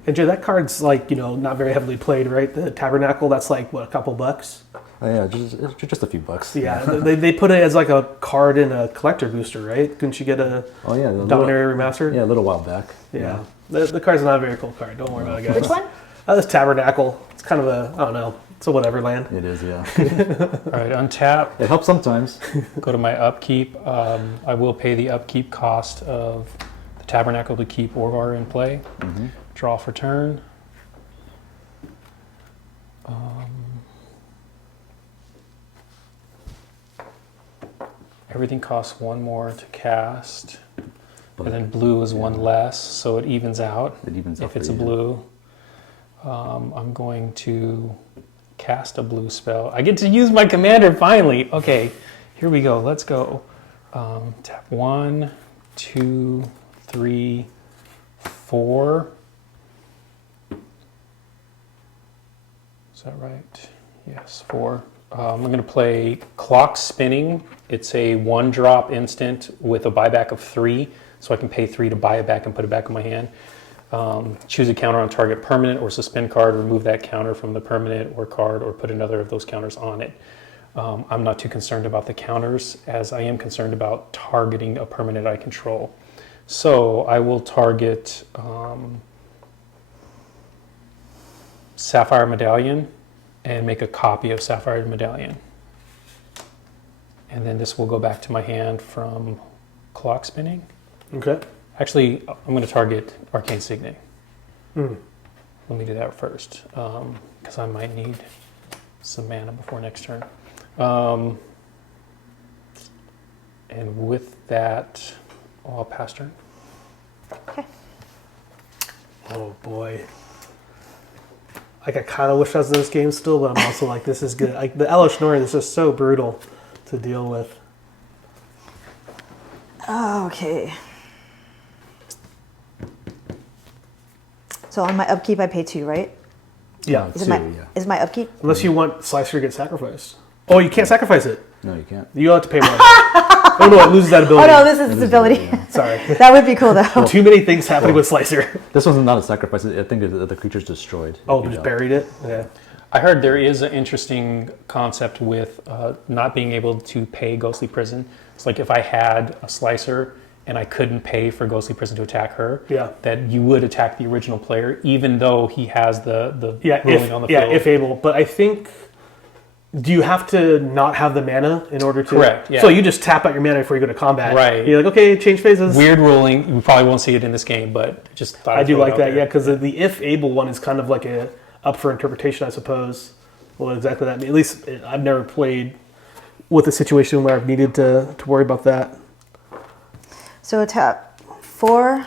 And Jay, that card's like, not very heavily played, right? The Tabernacle, that's like, what, a couple bucks? Oh yeah, just a few bucks. Yeah, they put it as like a card in a collector booster, right? Couldn't you get a Oh yeah, the Dominaria Remastered? Yeah, a little while back. Yeah. The card's not a very cool card. Don't worry about it, guys. Which one? This Tabernacle. It's kind of a, I don't know, it's a whatever land. It is, yeah. All right, untap, It helps sometimes. go to my upkeep. I will pay the upkeep cost of the Tabernacle to keep Orvar in play. Draw for turn. Everything costs 1 more to cast. And then blue is 1 less, so it evens out. It evens out if it's for a you. blue. I'm going to cast a blue spell. I get to use my commander finally. Okay, here we go. Let's go. Tap 1, 2, 3, 4. Is that right? Yes, 4. I'm going to play Clock Spinning. It's a 1-drop instant with a buyback of 3, so I can pay 3 to buy it back and put it back in my hand. Choose a counter on target permanent or suspend card, remove that counter from the permanent or card, or put another of those counters on it. I'm not too concerned about the counters, as I am concerned about targeting a permanent I control. So I will target Sapphire Medallion and make a copy of Sapphire Medallion. And then this will go back to my hand from Clock Spinning. Okay. Actually, I'm going to target Arcane Signet. Let me do that first, because I might need some mana before next turn. And with that, I'll pass turn. Okay. Oh boy. Like, I kind of wish I was in this game still, but I'm also like, this is good. Like, the Elesh Norn is just so brutal to deal with. Okay. So on my upkeep, I pay 2, right? Yeah. Is it Two, my yeah. is my upkeep? Unless you want Slicer to get sacrificed. Oh, you can't sacrifice it. No, you can't. You have to pay more. Oh no, it loses that Oh ability. no, this is its ability. Yeah. Sorry. That would be cool though. Too many things happening with Slicer. This one's not a sacrifice. I think the creature's destroyed. Oh, if you just don't. buried it? Yeah. I heard there is an interesting concept with not being able to pay Ghostly Prison. It's like if I had a Slicer and I couldn't pay for Ghostly Prison to attack her, Yeah. that you would attack the original player, even though he has the Yeah, ruling on the yeah, field. if able. But I think, do you have to not have the mana in order to? Correct, yeah. So you just tap out your mana before you go to combat. Right. You're like, okay, change phases. Weird ruling. We probably won't see it in this game, but just thought I I'd do throw it like out that, there. yeah, because the if able one is kind of like a up for interpretation, I suppose. Well, exactly that. At least I've never played with a situation where I've needed to worry about that. So tap 4.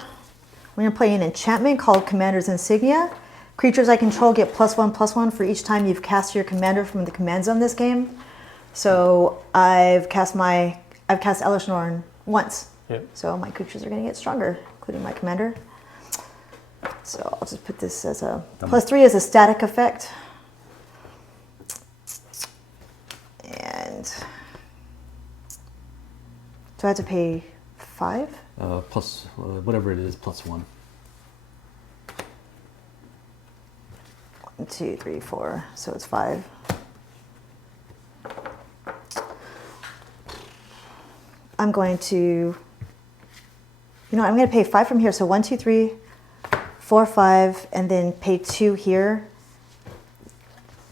We're gonna play an enchantment called Commander's Insignia. Creatures I control get +1/+1 for each time you've cast your commander from the command zone this game. So I've cast Elesh Norn once. Yep. So my creatures are gonna get stronger, including my commander. So I'll just put this as a +3 as a static effect. And do I have to pay 5? Plus whatever it is, +1. 1, 2, 3, 4. So it's 5. I'm going to, I'm going to pay 5 from here. So 1, 2, 3, 4, 5, and then pay 2 here.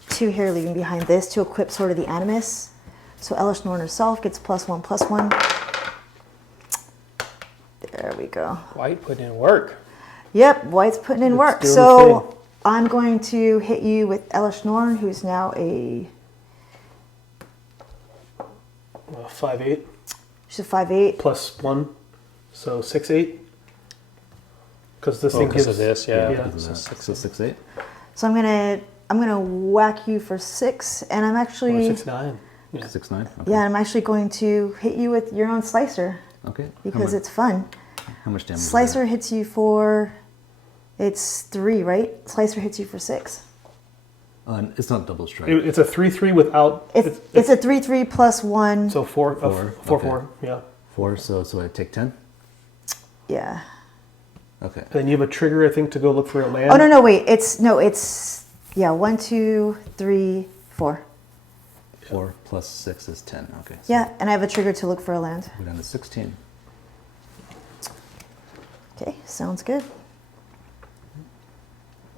2 here, leaving behind this to equip Sword of the Animus. So Elesh Norn herself gets +1/+1. There we go. White put in work. Yep, White's putting in work. doing the So I'm going to hit you with Elesh Norn, who's now a 5/8 she's a 5/8. +1, so 6/8. Because this thing Because gives of this, yeah. Yeah. Because of that. So 6/8. So I'm gonna whack you for 6, and I'm or actually 6/9. Yeah. 6/9. Okay. yeah, I'm actually going to hit you with your own Slicer Okay. because it's fun. How much damage? is Slicer hits you for it's 3, right? Slicer hits you for 6. that? It's not double strike. It's a 3/3 without. It's a 3/3 plus 1. So 4, 4, 4/4, okay. yeah. 4. So I take 10. Yeah. Okay. Then you have a trigger, I think, to go look for a land. Oh no, wait. It's 1, 2, 3, 4. 4 plus 6 is 10. Okay. So Yeah, and I have a trigger to look for a land. we're down to 16. Okay, sounds good.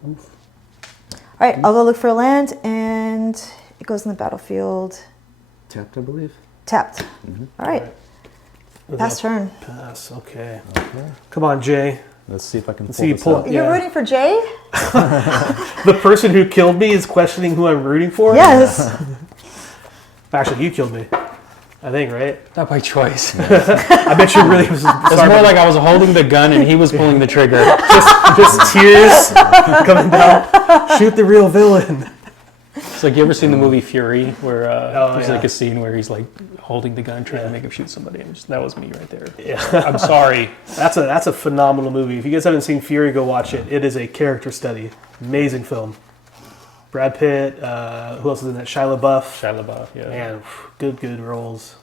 All right, I'll go look for a land, and it goes in the battlefield. Tapped, I believe. Tapped. All right, Is pass that- turn. Pass, okay. Okay. Come on, Jay. Let's see if I can Let's pull see you this pull out. it. You're Yeah. rooting for Jay? The person who killed me is questioning who I'm rooting for? Yes. Actually, you killed me. I think, right? Not by choice. I bet you really was It's sorry. more like I was holding the gun and he was pulling the trigger. just tears coming down. Shoot the real villain. It's like, you ever seen the movie Fury, where there's yeah. like a scene where he's like holding the gun trying to make him shoot somebody, and that was me right there. Yeah. I'm sorry. That's a phenomenal movie. If you guys haven't seen Fury, go watch it. It is a character study. Amazing film. Brad Pitt, who else is in that? Shia LaBeouf. Shia LaBeouf, yeah. Man, good roles.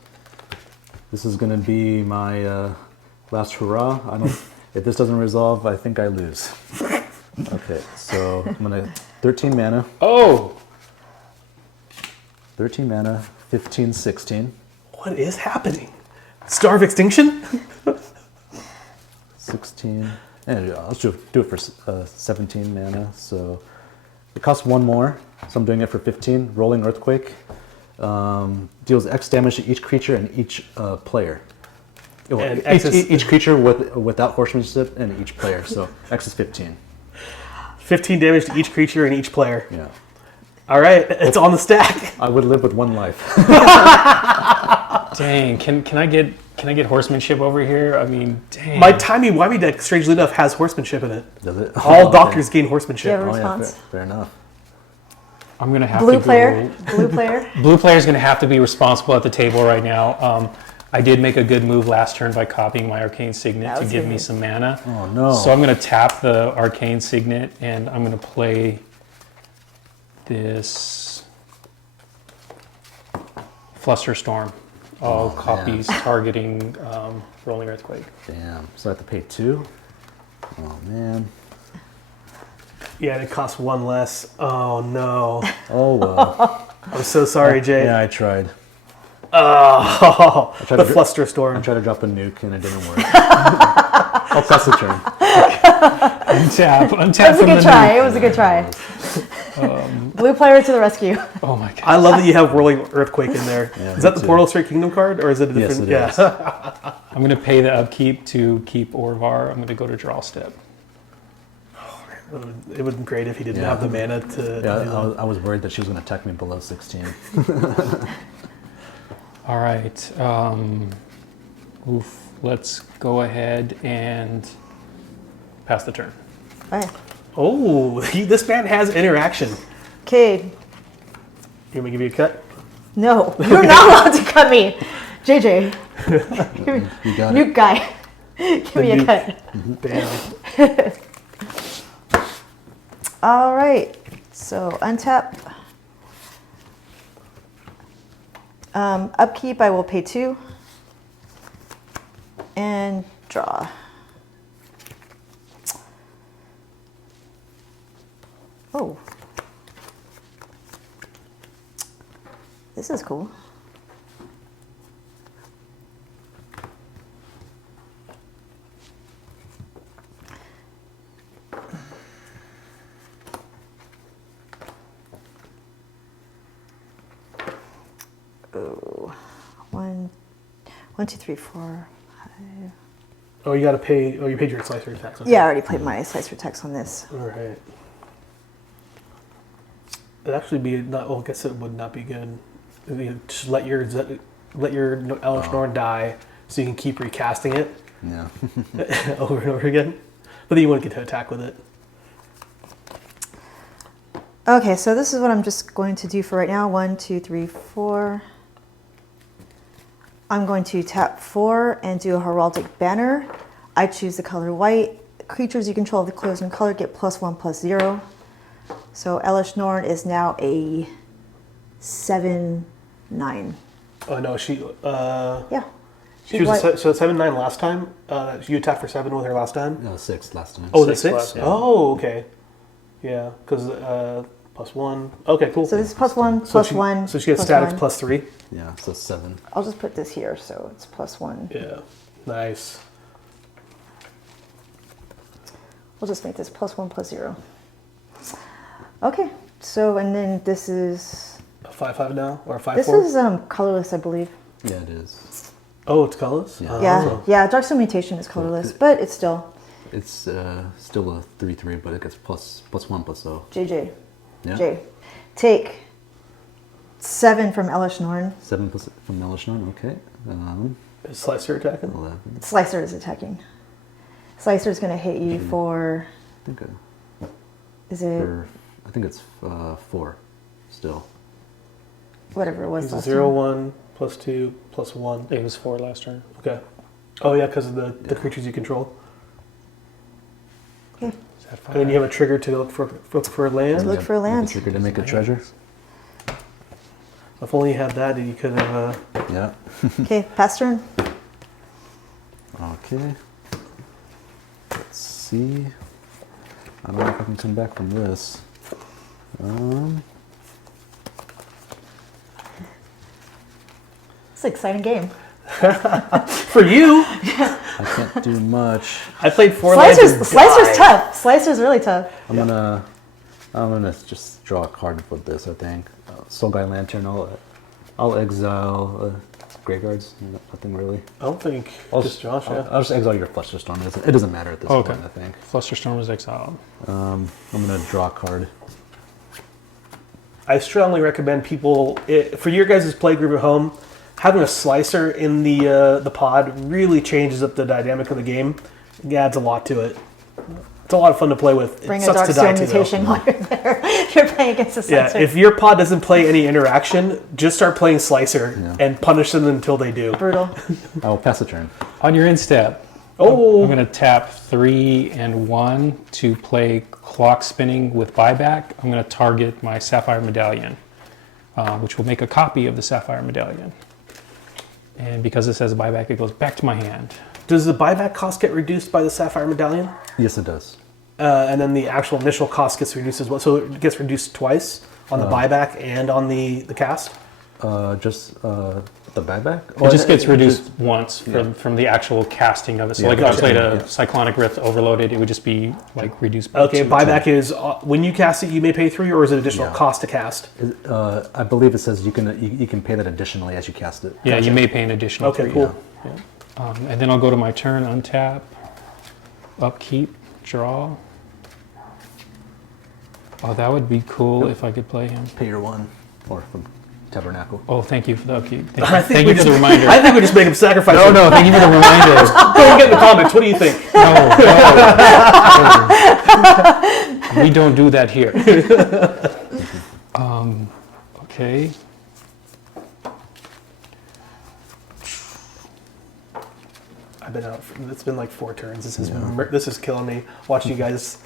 This is going to be my last hurrah. If this doesn't resolve, I think I lose. Okay, so I'm going to 13 mana. Oh! 13 mana, 15, 16. What is happening? Star of Extinction? 16. And I'll do it for 17 mana. So it costs 1 more. So I'm doing it for 15. Rolling Earthquake. Deals X damage to each creature and each player. Well, And X is- each creature without horsemanship and each player. So X is 15. 15 damage to each creature and each player. Yeah. All right, it's on the stack. I would live with 1 life. Dang, can I get horsemanship over here? I mean, dang. My timey-wimey deck, strangely enough, has horsemanship in it. Does it? All Okay. doctors gain Do you horsemanship. have a Oh, yeah, response? fair enough. I'm gonna have Blue to player. go. Blue player. Blue player's gonna have to be responsible at the table right now. I did make a good move last turn by copying my Arcane Signet That to was give good. me some mana. Oh no. So I'm going to tap the Arcane Signet and I'm going to play this Flusterstorm. All Oh, copies targeting Rolling Earthquake. Damn. So I have to pay 2? Oh man. Yeah, and it costs 1 less. Oh no. Oh well. I'm so sorry, Jay. Yeah, I tried. Oh, tried the to- I Flusterstorm. tried to drop a nuke and it didn't work. Oh, that's the turn. Untap It was from a the good try. nuke. It was a good try. Blue player to the rescue. Oh my god. I love that you have Rolling Earthquake in there. Yeah, Is that me the too. Portal Straight Kingdom card, or is it a Yes, different? it is. Yeah. I'm going to pay the upkeep to keep Orvar. I'm going to go to draw step. It would be great if he didn't Yeah. have the mana to. Yeah, do that. I was worried that she was going to attack me below 16. All right. Let's go ahead and pass the turn. All right. Oh, this man has interaction. Okay. You want me to give you a cut? No, you're not allowed to cut me. JJ, You got nuke it. guy. Give me a nuke. cut. Bam. All right. So untap. Upkeep, I will pay 2. And draw. Oh. This is cool. Oh, 1, 2, 3, 4, 5. Oh, you got to pay. Oh, you paid your slicer tax. Okay. Yeah, I already played my slicer text on this. All right. It'd actually be not. Well, I guess it would not be good. You just let your Elesh Norn die, so you can keep recasting it Yeah. over and over again. But then you wouldn't get to attack with it. Okay, so this is what I'm just going to do for right now. 1, 2, 3, 4. I'm going to tap 4 and do a heraldic banner. I choose the color white. Creatures you control of the closing color get +1/+0. So Elesh Norn is now a 7/9. Oh no, she. Yeah. She was white. so 7/9 last time. You attacked for 7 with her last time. No, 6 last time. Oh, the 6 6? last, yeah. Oh, okay. Yeah, because +1. Okay, cool. So this is +1, So +1. So she gets plus statics 1. +3. Yeah, so 7. I'll just put this here so it's +1. Yeah, nice. We'll just make this +1/+0. Okay, so and then this is A 5/5 now or a 5/4? this is colorless, I believe. Yeah, it is. Oh, it's colorless. Yeah. Yeah, Darkstone Mutation is colorless, but it's still It's still a 3/3, but it gets +1/+0. JJ. Yeah. J. Take 7 from Elesh Norn. 7 from Elesh Norn, okay. Is Slicer attacking? 11. Slicer is attacking. Slicer is going to hit you for. I think, Is it I think it's 4 still. whatever it was It's a last 0, time? 1, +2, +1. It was 4 last turn. Okay. Oh yeah, because of the creatures you control. Okay. Is that And then you have a trigger to look for a land. Look for a land. Trigger to make a treasure. If only you had that, you could have. Yeah. Okay, pass turn. Okay. Let's see. I don't know if I can come back from this. It's an exciting game. For you, I can't do much. I played 4 lands. and Slicer's died. tough. Slicer's really tough. I'm gonna just draw a card with this. I think Soul Guy Lantern. I'll exile graveyards. Nothing really. I don't think. I'll Just Josh, yeah. I'll just exile your Flusterstorm. It doesn't matter at this Okay. point. I think. Flusterstorm was exiled. I'm gonna draw a card. I strongly recommend people, for your guys' play group at home, having a slicer in the pod really changes up the dynamic of the game. It adds a lot to it. It's a lot of fun to play with. Bring It a sucks to Dark die Steel to, though. mutation while you're there. You're playing against a Yeah, Slicer. if your pod doesn't play any interaction, just start playing Slicer and punish them until they do. Brutal. I will pass a turn. On your end step, Oh, I'm going to tap 3 and 1 to play clock spinning with buyback. I'm going to target my Sapphire Medallion, which will make a copy of the Sapphire Medallion. And because it says buyback, it goes back to my hand. does the buyback cost get reduced by the Sapphire Medallion? Yes, it does. And then the actual initial cost gets reduced as well. So it gets reduced twice on the buyback and on the cast? Just the buyback? It just gets reduced once from the actual casting of it. So Yeah, like if I gotcha. played a Yeah. Cyclonic Rift Overloaded, it would just be like reduced by Okay, 2. buyback is when you cast it, you may pay 3, or is it additional Yeah. cost to cast? I believe it says you can pay that additionally as you cast it. Yeah, you may pay an additional Okay, 3. cool. And then I'll go to my turn, untap, upkeep, draw. Oh, that would be cool if I could play him. Pay your 1, or from Tabernacle. Oh, thank you for the upkeep. I Thank you for the reminder. I think we just make him sacrifice. No, no, thank you for the reminder. Go and get in the comments. What do you think? No, no. We don't do that here. Okay. I've been out. It's been like 4 turns. This is killing me. Watching you guys.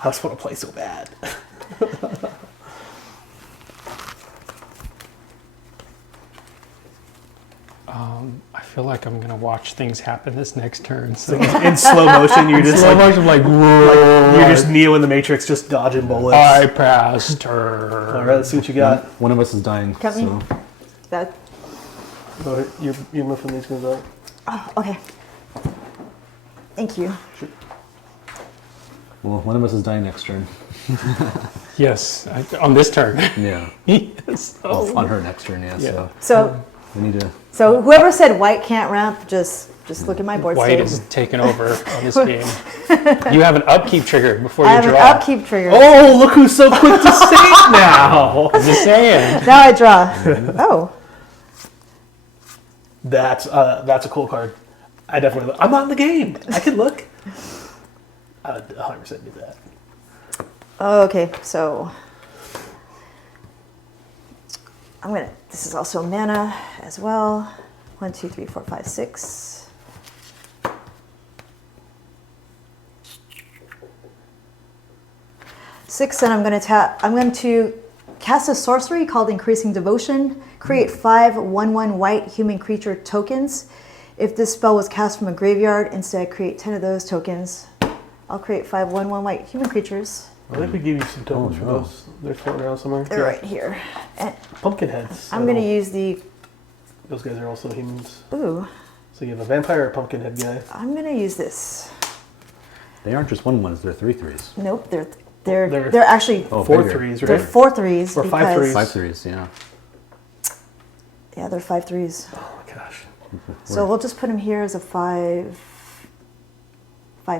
I just want to play so bad. I feel like I'm gonna watch things happen this next turn. So In slow motion, you're just slow like motion, like, whoa. you're just Neo in the Matrix, just dodging bullets. I passed turn. All right, let's see what you got. One of us is dying. Cut me. So That. Go ahead. You're moving these guys out. Oh, okay. Thank you. well, one of us is dying next turn. Yes, on this turn. Yeah. Yes. Oh, on her next turn, yeah. Yeah. So, We need to. so whoever said white can't ramp, just look at my board White state. is taken over on this game. You have an upkeep trigger before I you have an draw. upkeep trigger. Oh, look who's so quick to save now. I'm just saying. Now I draw. Oh, That's a cool card. I definitely. I'm on the game. I can look. I would 100% do that. okay. So I'm gonna. This is also mana as well. 1, 2, 3, 4, 5, 6. Six, and I'm going to tap. I'm going to cast a sorcery called Increasing Devotion. Create 5 1/1 white human creature tokens. If this spell was cast from a graveyard, instead create 10 of those tokens. I'll create 5 1/1 white human creatures. I think we gave you some tokens for no. those. They're floating around somewhere. They're right here. And Pumpkin heads. I'm going to use the. Those guys are also humans. Ooh, So you have a vampire or a pumpkin head guy. I'm going to use this. They aren't just 1/1s, they're 3/3s. Nope, they're They're- actually Oh, 4 bigger. 3s, they're right? 4 3s Or 5 because 3s. 5/3s, yeah. yeah, they're 5 3s. Oh my gosh. So we'll just put them here as a 5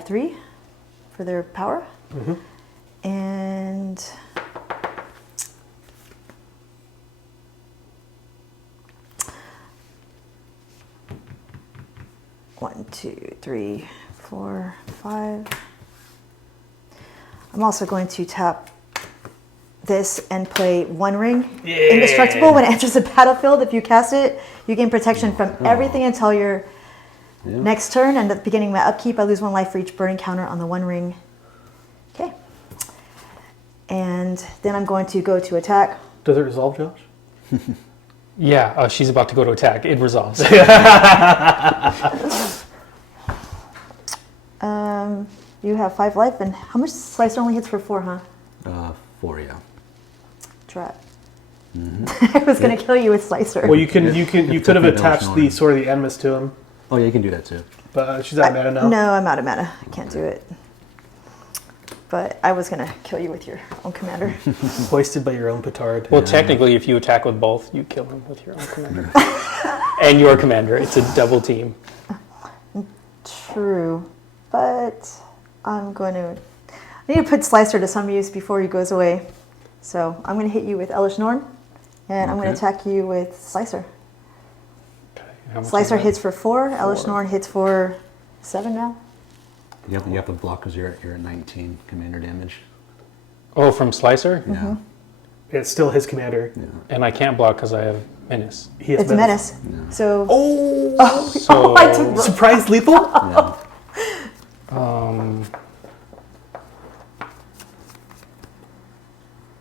3 for their power. And one, 2, 3, 4, 5. I'm also going to tap this and play One Ring. Indestructible. When it enters the battlefield, if you cast it, you gain protection from everything until your next turn. And at the beginning of my upkeep, I lose 1 life for each burning counter on the One Ring. Okay. And then I'm going to go to attack. Does it resolve, Josh? Yeah, she's about to go to attack. It resolves. You have 5 life, and how much Slicer only hits for 4, huh? 4, yeah. Drat. I was going to kill you with Slicer. Well, you could have definitely attached Elesh the Norn. Sword of the Animus to him, Oh, yeah, you can do that too. but she's out of mana now. No, I'm out of mana. I can't do it. But I was going to kill you with your own commander. Hoisted by your own petard. Well, technically, if you attack with both, you kill him with your own commander. And your commander. It's a double team. True. But I'm going to... I need to put Slicer to some use before he goes away. So I'm going to hit you with Elesh Norn, and I'm going to attack you with Slicer. Okay, how much Slicer is that? hits for 4. Elesh Norn hits for 7 now. You have to block because you're at 19 commander damage. Oh, from Slicer? Yeah. It's still his commander. Yeah. And I can't block because I have Menace. He has It's menace. Yeah. So. Oh, So I took surprise lethal. Yeah.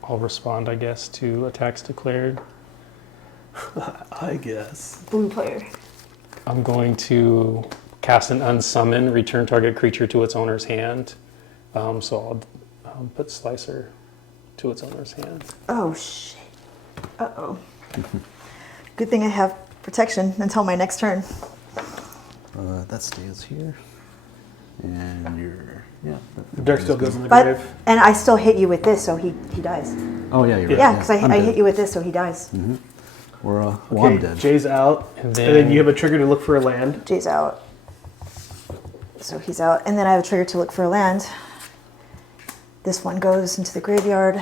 I'll respond, I guess, to attacks declared. I guess. blue player. I'm going to cast an unsummon, return target creature to its owner's hand. So I'll put Slicer to its owner's hand. Oh shit. Uh-oh. Good thing I have protection until my next turn. That stays here. And you're... Yeah. Dirk still goes in the But grave. and I still hit you with this, so he dies. Oh, yeah, you're right. Yeah, because I'm I dead. hit you with this, so he dies. Or, well, I'm Okay, dead. Jay's out, And and then- then you have a trigger to look for a land. Jay's out. So he's out. And then I have a trigger to look for a land. This one goes into the graveyard.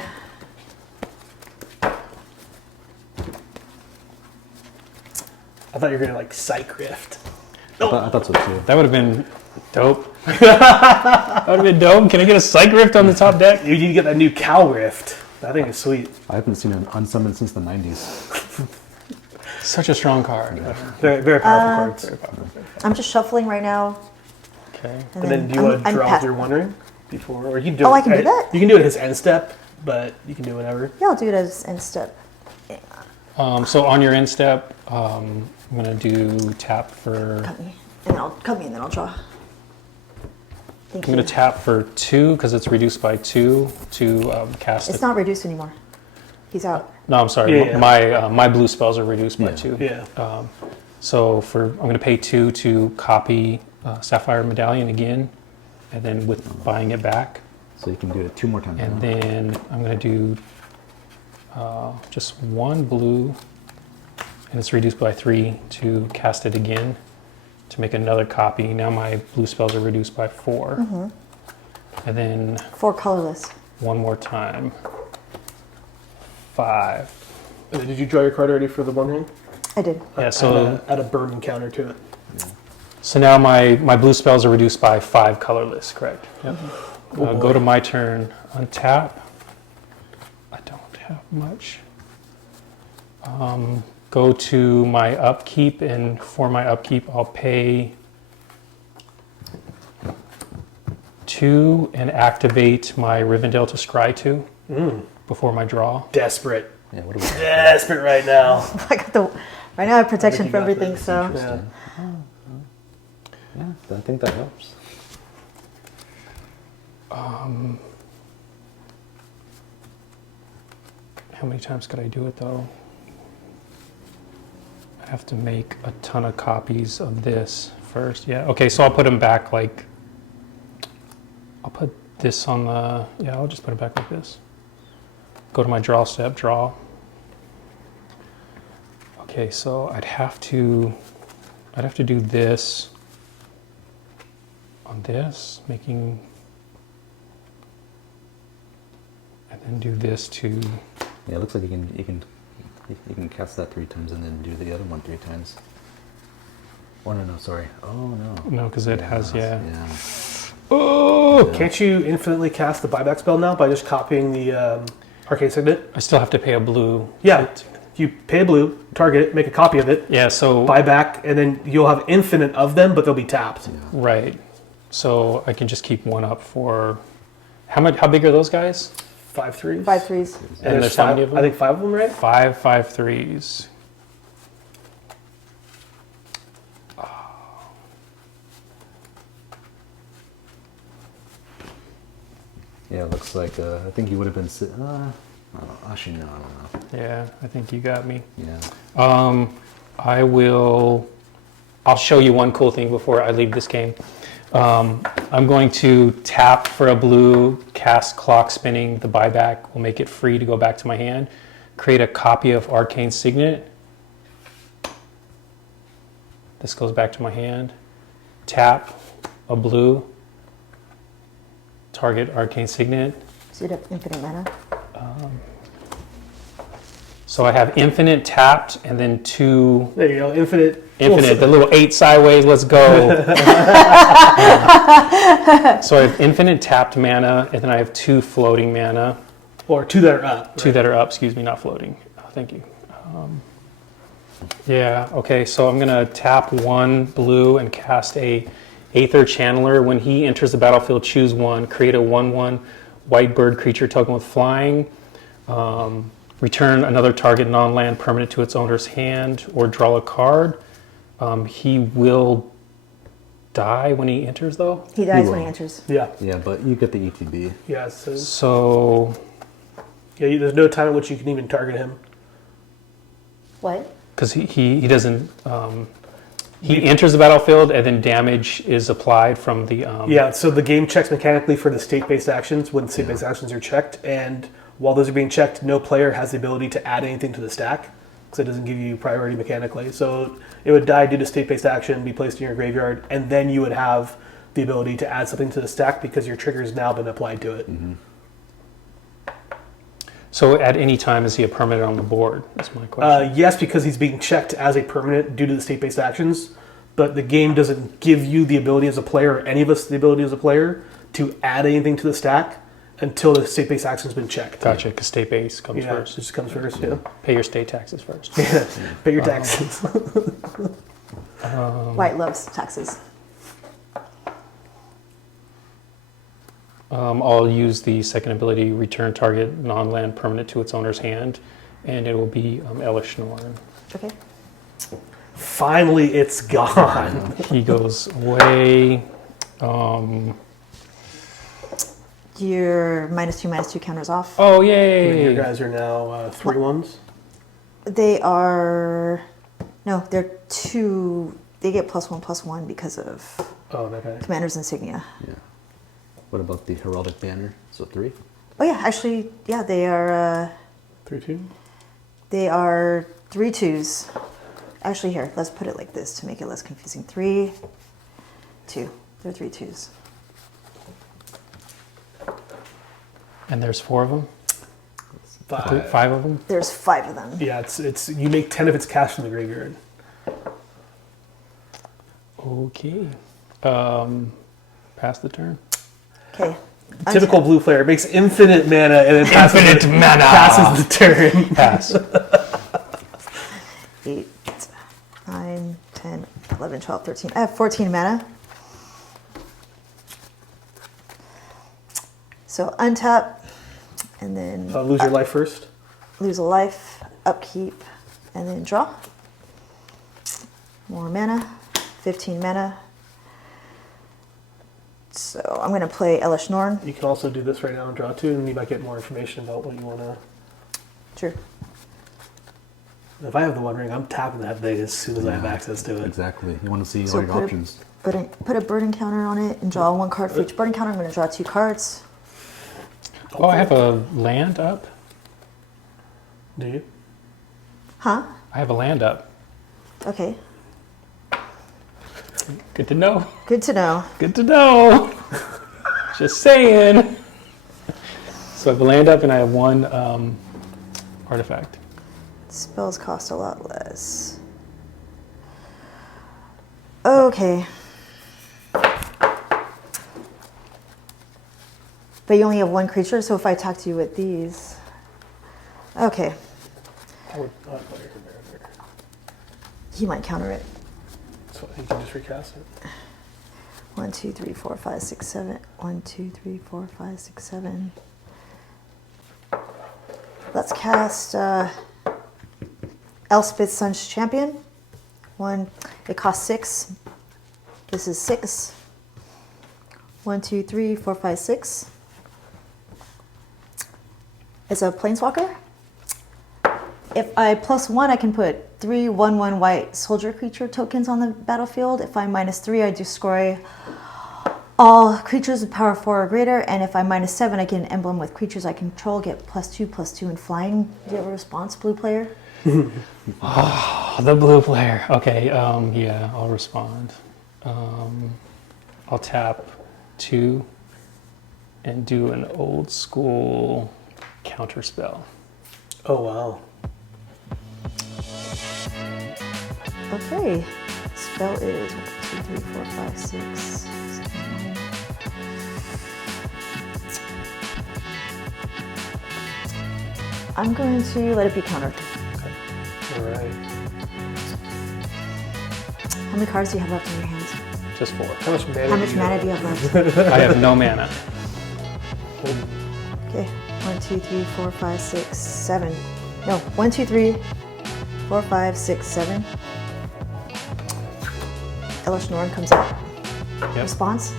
I thought you were gonna like Psych Rift. I thought so too. That would have been dope. That would have been dope. Can I get a Psych Rift on the top deck? You need to get that new Cow Rift. That thing is sweet. I haven't seen an unsummoned since the 90s. Such a strong card. Very, very powerful cards. I'm just shuffling right now. Okay. And then do you want to I'm draw pass- with your One Ring before, or you can do? Oh, it, I can do that? You can do it his end step, but you can do whatever. Yeah, I'll do it as end step. So on your end step, I'm gonna do tap for. Cut me. And and then I'll draw. Thank I'm you. gonna tap for 2 because it's reduced by 2 to cast It's it. not reduced anymore. He's out. No, I'm sorry. Yeah, yeah. My blue spells are reduced by Yeah. 2. Yeah. So I'm gonna pay 2 to copy Sapphire Medallion again, and then with buying it back, So you can do it 2 more times. and now. then I'm gonna do just 1 blue, and it's reduced by 3 to cast it again to make another copy. Now my blue spells are reduced by 4, and then 4 colorless. one more time. 5. And then did you draw your card already for the One Ring? I did. Yeah, so add a burn counter to it. so now my blue spells are reduced by 5 colorless, correct? Yep. Go to my turn, untap. I don't have much. Go to my upkeep, and for my upkeep, I'll pay 2 and activate my Rivendell to scry 2 before my draw. Desperate. Yeah, what do we Desperate right now. I got the. Right now I have protection you for got everything, this. so. Yeah. Yeah, I think that helps. How many times could I do it though? I have to make a ton of copies of this first. Yeah. Okay, so I'll put them back like. I'll put this on the. Yeah, I'll just put it back like this. Go to my draw step, draw. Okay, so I'd have to do this on this, making, and then do this to. Yeah, it looks like you can cast that 3 times and then do the other one 3 times. Oh no, sorry. Oh no. No, because it has, yeah. Yeah. Oh! Can't you infinitely cast the buyback spell now by just copying the Arcane Signet? I still have to pay a blue. Yeah. You pay a blue, target it, make a copy of it, Yeah, so, buy back, and then you'll have infinite of them, but they'll be tapped. right. So I can just keep one up for, how big are those guys? 5/3s. 5 threes. And there's how many of them? I think 5 of them, right? 5 5/3s. Yeah, it looks like I think you would have been. I don't know. Actually, no, I don't know. Yeah, I think you got me. Yeah. I'll show you one cool thing before I leave this game. I'm going to tap for a blue, cast Clock Spinning, the buyback will make it free to go back to my hand. Create a copy of Arcane Signet. This goes back to my hand. Tap a blue, target Arcane Signet. So you'd have infinite mana. So I have infinite tapped and then 2 There you go. Infinite. infinite, the little 8 sideways, let's go. So I have infinite tapped mana, and then I have 2 floating mana. Or 2 that are up. 2 that are up, excuse me, not floating. Thank you. Yeah, okay, so I'm gonna tap 1 blue and cast a Aether Channeler. When he enters the battlefield, choose 1, create a 1/1 white bird creature token with flying. Return another target non-land permanent to its owner's hand, or draw a card. He will die when he enters, though. He dies He when he will. enters. Yeah. Yeah, but you get the ETB. Yeah. So, So, yeah, there's no time at which you can even target him. What? because he doesn't, he enters the battlefield and then damage is applied from the. Yeah, so the game checks mechanically for the state-based actions when state-based actions are checked, and while those are being checked, no player has the ability to add anything to the stack, because it doesn't give you priority mechanically. So it would die due to state-based action, be placed in your graveyard, and then you would have the ability to add something to the stack because your trigger's now been applied to it. So at any time, is he a permanent on the board? That's my question. Yes, because he's being checked as a permanent due to the state-based actions, but the game doesn't give you the ability as a player, or any of us the ability as a player, to add anything to the stack until the state-based action's been checked. Gotcha, because state base comes Yeah, it first. just comes first, yeah. Pay your state taxes first. Pay your taxes. White loves taxes. I'll use the second ability, return target non-land permanent to its owner's hand, and it will be Elesh Norn. Okay. Finally, it's gone. He goes away. Your -2/-2 counters off. Oh, Your yay! guys are now 3/1s. They are. No, they're 2. They get +1/+1 because of Oh, okay. Commander's Insignia. Yeah. What about the Heraldic Banner? So 3? Oh, yeah, actually, yeah, they are. 3/2. They are 3 2s. Actually, here, let's put it like this to make it less confusing. 3, 2. They're 3 2s. And there's 4 of them? 5. 5 of them? There's 5 of them. Yeah, it's you make 10 if it's cast from the graveyard. Okay. Pass the turn. Okay. Typical blue player makes infinite mana and then passes mana! passes the turn. Pass. 8, 9, 10, 11, 12, 13. I have 14 mana. So untap, and then Lose your life first. lose a life, upkeep, and then draw. More mana, 15 mana. So I'm going to play Elesh Norn. You can also do this right now and draw 2, and you might get more information about what you want to. True. If I have the One Ring, I'm tapping that thing as soon as I have access to it. Exactly. You want to see So all your options. put a burden counter on it and draw 1 card for each burden counter. I'm going to draw 2 cards. Oh, I have a land up? Do you? Huh? I have a land up. Okay. Good to know. Good to know. Good to know. Just saying. So I have a land up and I have 1 artifact. Spells cost a lot less. Okay. But you only have 1 creature, so if I talk to you with these. Okay. I would not play your commander. He might counter it. So you can just recast it. 1, 2, 3, 4, 5, 6, 7. 1, 2, 3, 4, 5, 6, 7. Let's cast Elspeth Sun's Champion. 1. It costs 6. This is 6. 1, 2, 3, 4, 5, 6. It's a planeswalker. If I +1, I can put 3 1/1 white soldier creature tokens on the battlefield. If I'm -3, I destroy all creatures with power 4 or greater. And if I'm -7, I get an emblem with creatures I control, get +2/+2 in flying. Do you have a response, blue player? Oh, the blue player. Okay, yeah, I'll respond. I'll tap 2 and do an old school counter spell. Oh, wow. Okay. Spell is 1, 2, 3, 4, 5, 6, 7, 9. I'm going to let it be countered. All right. How many cards do you have left in your hands? Just 4. How much mana? How much mana do you have left? I have no mana. Okay. 1, 2, 3, 4, 5, 6, 7. No, 1, 2, 3, 4, 5, 6, 7. Elesh Norn comes out. Yep. Response?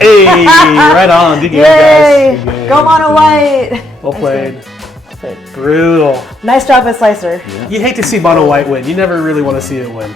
Hey, right on. Good game, Yay! guys. Good game. Go mono white! Well Nice played. game. Well played. Brutal. Nice job with Slicer. You hate to see mono white win. You never really want to see it win.